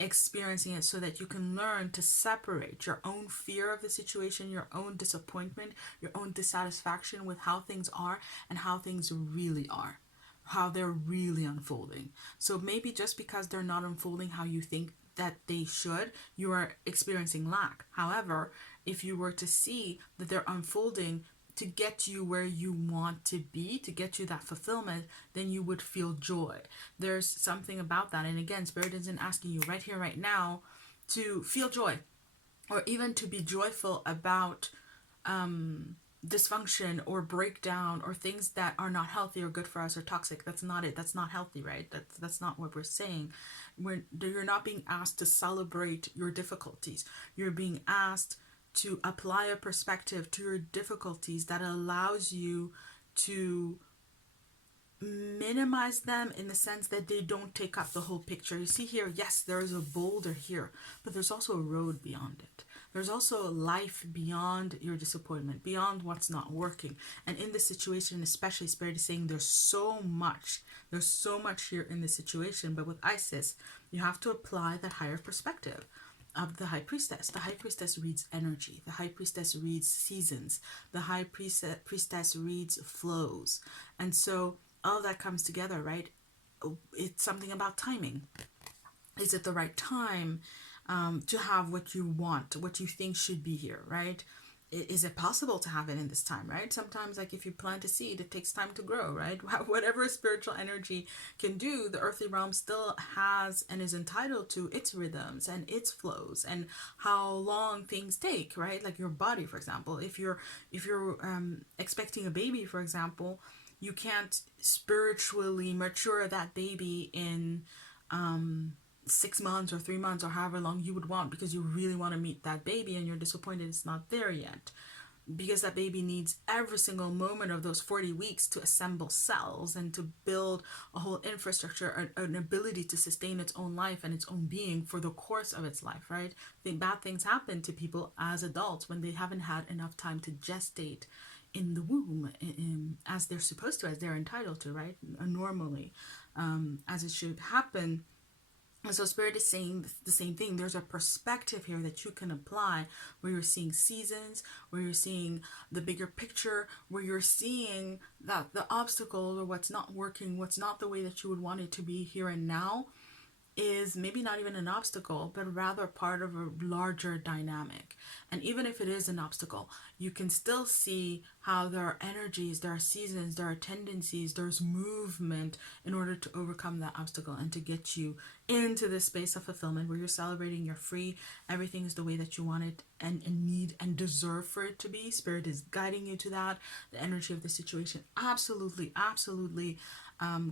experiencing it so that you can learn to separate your own fear of the situation, your own disappointment, your own dissatisfaction with how things are and how things really are, how they're really unfolding. So maybe just because they're not unfolding how you think that they should, you are experiencing lack. However, if you were to see that they're unfolding to get you where you want to be, to get you that fulfillment, then you would feel joy. There's something about that. And again, Spirit isn't asking you right here, right now, to feel joy or even to be joyful about dysfunction or breakdown or things that are not healthy or good for us or toxic. That's not it. That's not healthy, right? That's not what we're saying. You're not being asked to celebrate your difficulties. You're being asked to apply a perspective to your difficulties that allows you to minimize them in the sense that they don't take up the whole picture. You see here, yes, there is a boulder here, but there's also a road beyond it. There's also a life beyond your disappointment, beyond what's not working. And in this situation, especially, Spirit is saying there's so much here in this situation. But with Isis, you have to apply that higher perspective of the High Priestess. The High Priestess reads energy. The High Priestess reads seasons. The High Priestess reads flows. And so all that comes together, right? It's something about timing. Is it the right time to have what you want, what you think should be here, right? Is it possible to have it in this time, right? Sometimes, like if you plant a seed, it takes time to grow, right? Whatever spiritual energy can do, the earthly realm still has and is entitled to its rhythms and its flows and how long things take, right? Like your body, for example, if you're expecting a baby, for example, you can't spiritually mature that baby in 6 months or 3 months or however long you would want, because you really want to meet that baby and you're disappointed it's not there yet, because that baby needs every single moment of those 40 weeks to assemble cells and to build a whole infrastructure, an ability to sustain its own life and its own being for the course of its life, right? Bad things happen to people as adults when they haven't had enough time to gestate in the womb as they're supposed to, as they're entitled to, right? Normally, as it should happen. And so Spirit is saying the same thing. There's a perspective here that you can apply where you're seeing seasons, where you're seeing the bigger picture, where you're seeing that the obstacle or what's not working, what's not the way that you would want it to be here and now, is maybe not even an obstacle, but rather part of a larger dynamic. And even if it is an obstacle, you can still see how there are energies, there are seasons, there are tendencies, there's movement in order to overcome that obstacle and to get you into this space of fulfillment where you're celebrating, you're free, everything is the way that you want it and need and deserve for it to be. Spirit is guiding you to that. The energy of the situation absolutely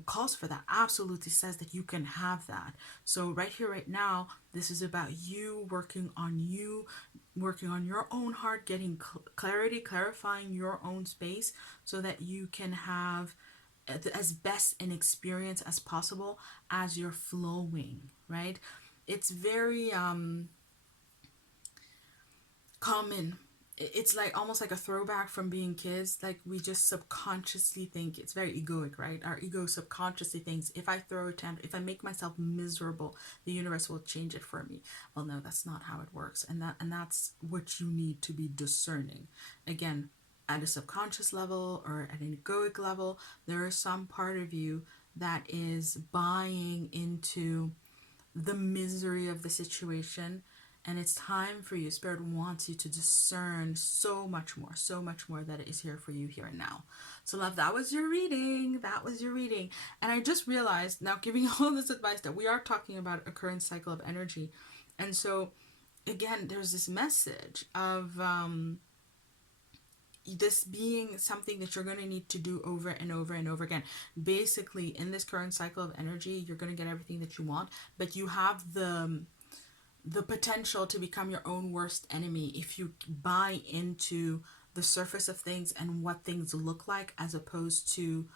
calls for that, absolutely says that you can have that. So right here, right now, this is about you working on your own heart, getting clarity, clarifying your own space so that you can have as best an experience as possible as you're flowing, right? It's very common. It's like almost like a throwback from being kids. Like we just subconsciously think, it's very egoic, right? Our ego subconsciously thinks, if I throw a tantrum, if I make myself miserable, the universe will change it for me. Well, no, that's not how it works. And that's what you need to be discerning. Again, at a subconscious level or at an egoic level, there is some part of you that is buying into the misery of the situation. And it's time for you. Spirit wants you to discern so much more that it is here for you here and now. So love, that was your reading. And I just realized now, giving all this advice, that we are talking about a current cycle of energy. And so again, there's this message of this being something that you're going to need to do over and over and over again. Basically, in this current cycle of energy, you're going to get everything that you want, but you have the potential to become your own worst enemy if you buy into the surface of things and what things look like, as opposed to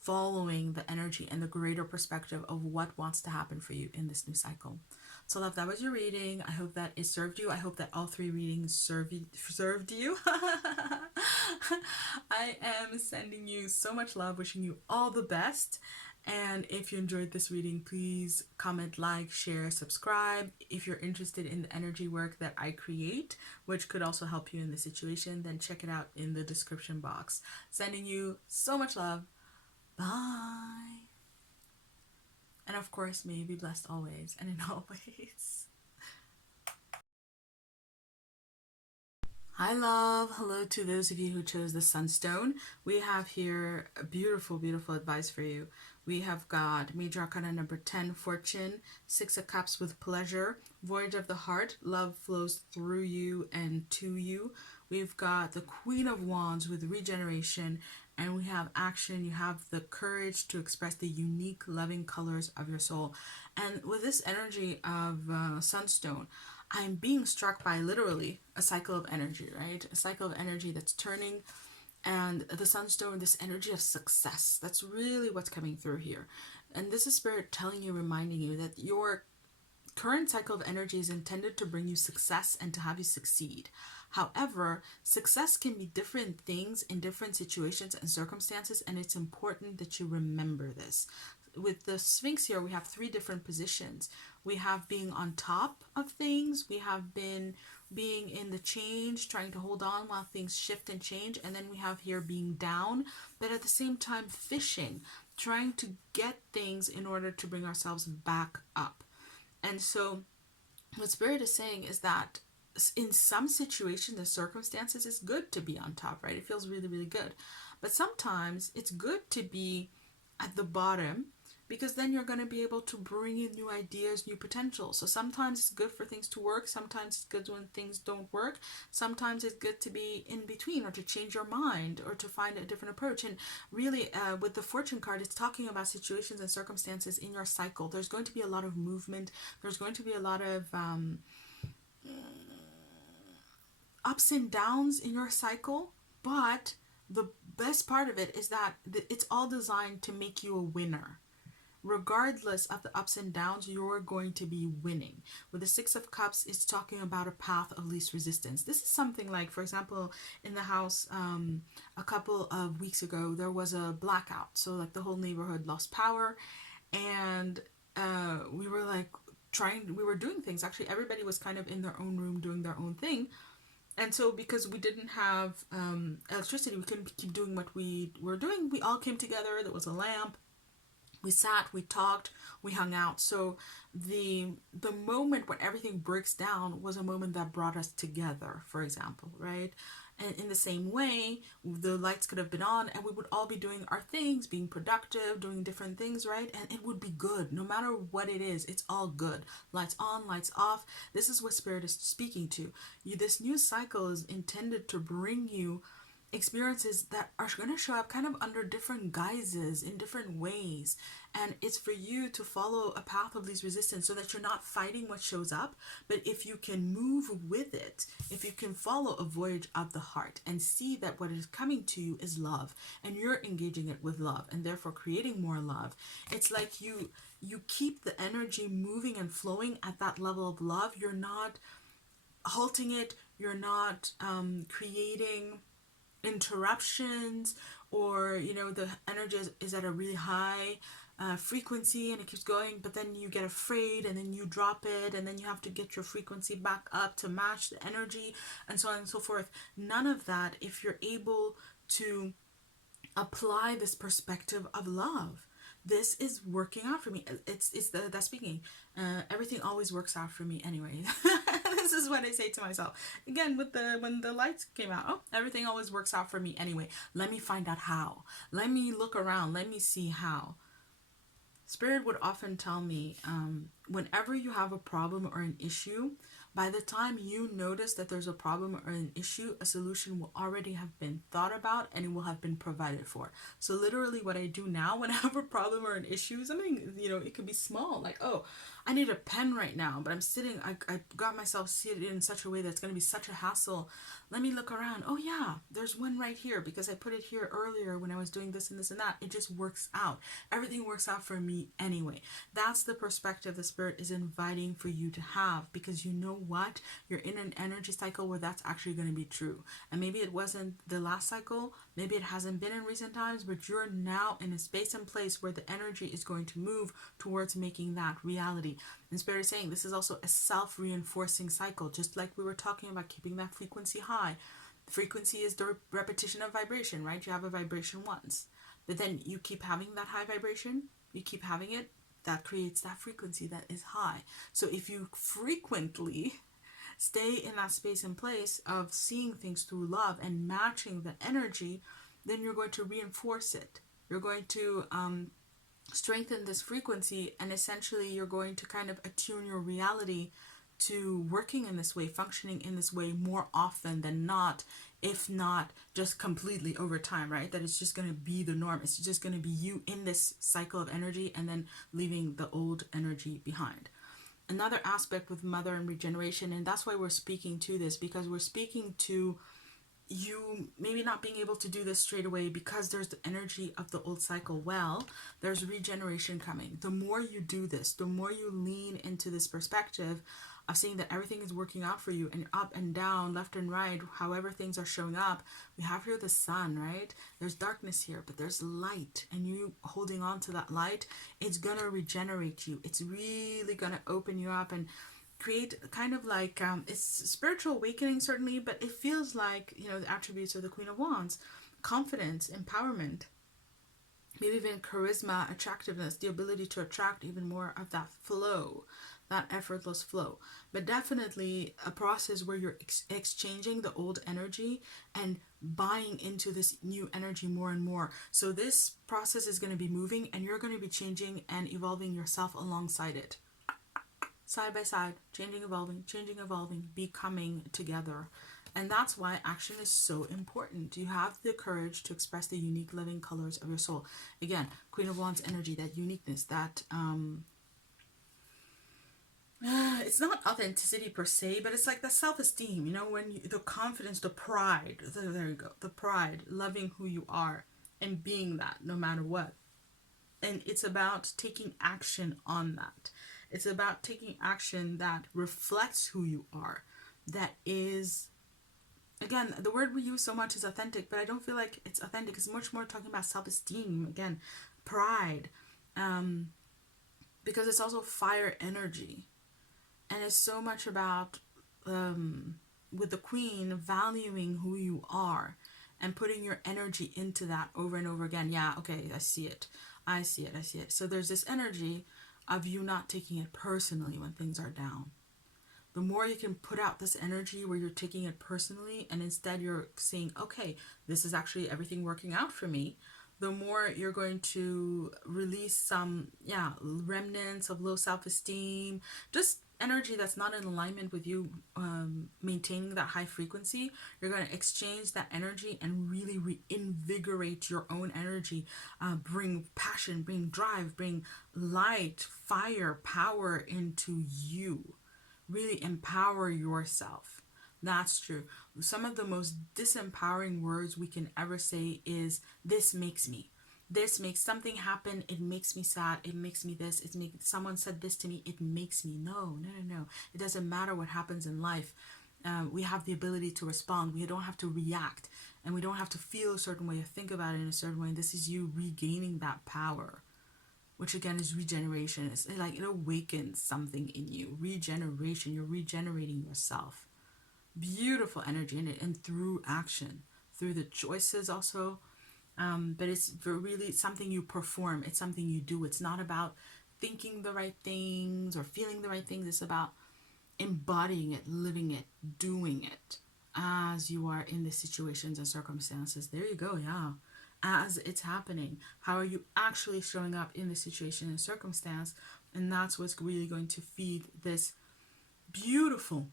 following the energy and the greater perspective of what wants to happen for you in this new cycle. So love, that was your reading. I hope that it served you. I hope that all 3 readings served you. I am sending you so much love, wishing you all the best. And if you enjoyed this reading, please comment, like, share, subscribe. If you're interested in the energy work that I create, which could also help you in this situation, then check it out in the description box. Sending you so much love. Bye. And of course, may you be blessed always and in all ways. Hi love, hello to those of you who chose the Sunstone. We have here a beautiful, beautiful advice for you. We have got Major Arcana number 10, Fortune, 6 of Cups with Pleasure, Voyage of the Heart, love flows through you and to you. We've got the Queen of Wands with Regeneration, and we have Action. You have the courage to express the unique, loving colors of your soul. And with this energy of Sunstone, I'm being struck by literally a cycle of energy, right? A cycle of energy that's turning, and the Sunstone, this energy of success. That's really what's coming through here. And this is Spirit telling you, reminding you that your current cycle of energy is intended to bring you success and to have you succeed. However, success can be different things in different situations and circumstances, and it's important that you remember this. With the Sphinx here, we have 3 different positions. We have being on top of things, we have been being in the change, trying to hold on while things shift and change, and then we have here being down, but at the same time fishing, trying to get things in order to bring ourselves back up. And so what Spirit is saying is that in some situations and circumstances, it's good to be on top, right? It feels really, really good. But sometimes it's good to be at the bottom, because then you're going to be able to bring in new ideas, new potential. So sometimes it's good for things to work. Sometimes it's good when things don't work. Sometimes it's good to be in between, or to change your mind, or to find a different approach. And really, with the Fortune card, it's talking about situations and circumstances in your cycle. There's going to be a lot of movement. There's going to be a lot of ups and downs in your cycle. But the best part of it is that it's all designed to make you a winner. Regardless of the ups and downs, you're going to be winning. With the 6 of Cups, it's talking about a path of least resistance. This is something like, for example, in the house a couple of weeks ago, there was a blackout. So like the whole neighborhood lost power, and we were like we were doing things. Actually, everybody was kind of in their own room doing their own thing. And so because we didn't have electricity, we couldn't keep doing what we were doing. We all came together. There was a lamp. We sat, we talked, we hung out. So the moment when everything breaks down was a moment that brought us together, for example, right? And in the same way, the lights could have been on and we would all be doing our things, being productive, doing different things, right? And it would be good. No matter what it is, it's all good. Lights on, lights off. This is what Spirit is speaking to you. This new cycle is intended to bring you experiences that are going to show up kind of under different guises, in different ways, and it's for you to follow a path of least resistance, so that you're not fighting what shows up, but if you can move with it, if you can follow a voyage of the heart and see that what is coming to you is love, and you're engaging it with love and therefore creating more love, it's like you keep the energy moving and flowing at that level of love. You're not halting it, you're not creating interruptions, or the energy is at a really high frequency and it keeps going, but then you get afraid and then you drop it, and then you have to get your frequency back up to match the energy, and so on and so forth. None of that if you're able to apply this perspective of love. This is working out for me. It's that speaking. Everything always works out for me anyway. This is what I say to myself. Again, when the lights came out, oh, everything always works out for me anyway. Let me find out how. Let me look around. Let me see how. Spirit would often tell me, whenever you have a problem or an issue, By the time you notice that there's a problem or an issue, a solution will already have been thought about and it will have been provided for. So literally what I do now when I have a problem or an issue, something, it could be small, like, oh, I need a pen right now, but I'm sitting, I got myself seated in such a way that's going to be such a hassle. Let me look around. Oh yeah, there's one right here because I put it here earlier when I was doing this and this and that. It just works out. Everything works out for me anyway. That's the perspective the Spirit is inviting for you to have, because you know what? You're in an energy cycle where that's actually going to be true. And maybe it wasn't the last cycle, maybe it hasn't been in recent times, but you're now in a space and place where the energy is going to move towards making that reality. And Spirit is saying this is also a self-reinforcing cycle, just like we were talking about keeping that frequency high. Frequency is the repetition of vibration, right? You have a vibration once, but then you keep having that high vibration, you keep having it, that creates that frequency that is high. So if you frequently stay in that space and place of seeing things through love and matching the energy, then you're going to reinforce it. You're going to strengthen this frequency, and essentially you're going to kind of attune your reality to working in this way, functioning in this way more often than not, if not just completely over time, right? That it's just going to be the norm. It's just going to be you in this cycle of energy and then leaving the old energy behind. Another aspect with mother and regeneration, and that's why we're speaking to this, because we're speaking to you maybe not being able to do this straight away because there's the energy of the old cycle. Well, there's regeneration coming. The more you do this, the more you lean into this perspective of seeing that everything is working out for you, and up and down, left and right, however things are showing up. We have here the sun, right? There's darkness here, but there's light, and you holding on to that light, it's gonna regenerate you. It's really gonna open you up and create kind of like it's spiritual awakening, certainly, but it feels like, the attributes of the Queen of Wands: confidence, empowerment, maybe even charisma, attractiveness, the ability to attract even more of that flow, that effortless flow. But definitely a process where you're exchanging the old energy and buying into this new energy more and more. So this process is going to be moving, and you're going to be changing and evolving yourself alongside it. Side by side, changing, evolving, becoming together. And that's why action is so important. You have the courage to express the unique living colors of your soul. Again, Queen of Wands energy, that uniqueness, that it's not authenticity per se, but it's like the self-esteem, when the confidence, the pride, there you go, the pride, loving who you are and being that no matter what. And it's about taking action on that. It's about taking action that reflects who you are. That is, again, the word we use so much is authentic, but I don't feel like it's authentic. It's much more talking about self-esteem, again, pride, because it's also fire energy. And it's so much about, with the Queen, valuing who you are and putting your energy into that over and over again. Yeah, okay, I see it. So there's this energy of you not taking it personally when things are down. The more you can put out this energy where you're taking it personally, and instead you're saying, okay, this is actually everything working out for me, the more you're going to release some, remnants of low self-esteem, just energy that's not in alignment with you maintaining that high frequency. You're going to exchange that energy and really reinvigorate your own energy, bring passion, bring drive, bring light, fire, power into you. Really empower yourself. That's true. Some of the most disempowering words we can ever say is, this makes me. This makes something happen. It makes me sad. It makes me this. Someone said this to me. It makes me. No. It doesn't matter what happens in life. We have the ability to respond. We don't have to react, and we don't have to feel a certain way or think about it in a certain way. And this is you regaining that power, which again is regeneration. It's like it awakens something in you. Regeneration. You're regenerating yourself. Beautiful energy in it, and through action, through the choices also. But it's really something you perform. It's something you do. It's not about thinking the right things or feeling the right things. It's about embodying it, living it, doing it as you are in the situations and circumstances. There you go, yeah. As it's happening. How are you actually showing up in the situation and circumstance? And that's what's really going to feed this beautiful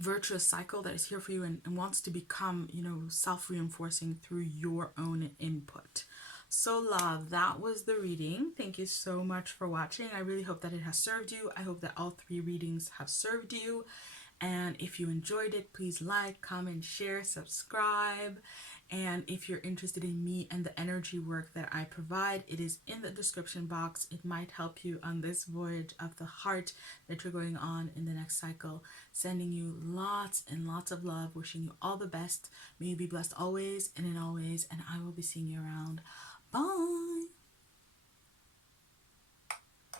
virtuous cycle that is here for you and wants to become, you know, self-reinforcing through your own input. So love, that was the reading. Thank you so much for watching. I really hope that it has served you. I hope that all 3 readings have served you. And if you enjoyed it, please like, comment, share, subscribe. And if you're interested in me and the energy work that I provide, it is in the description box. It might help you on this voyage of the heart that you're going on in the next cycle. Sending you lots and lots of love, wishing you all the best. May you be blessed always and in always, and I will be seeing you around. Bye!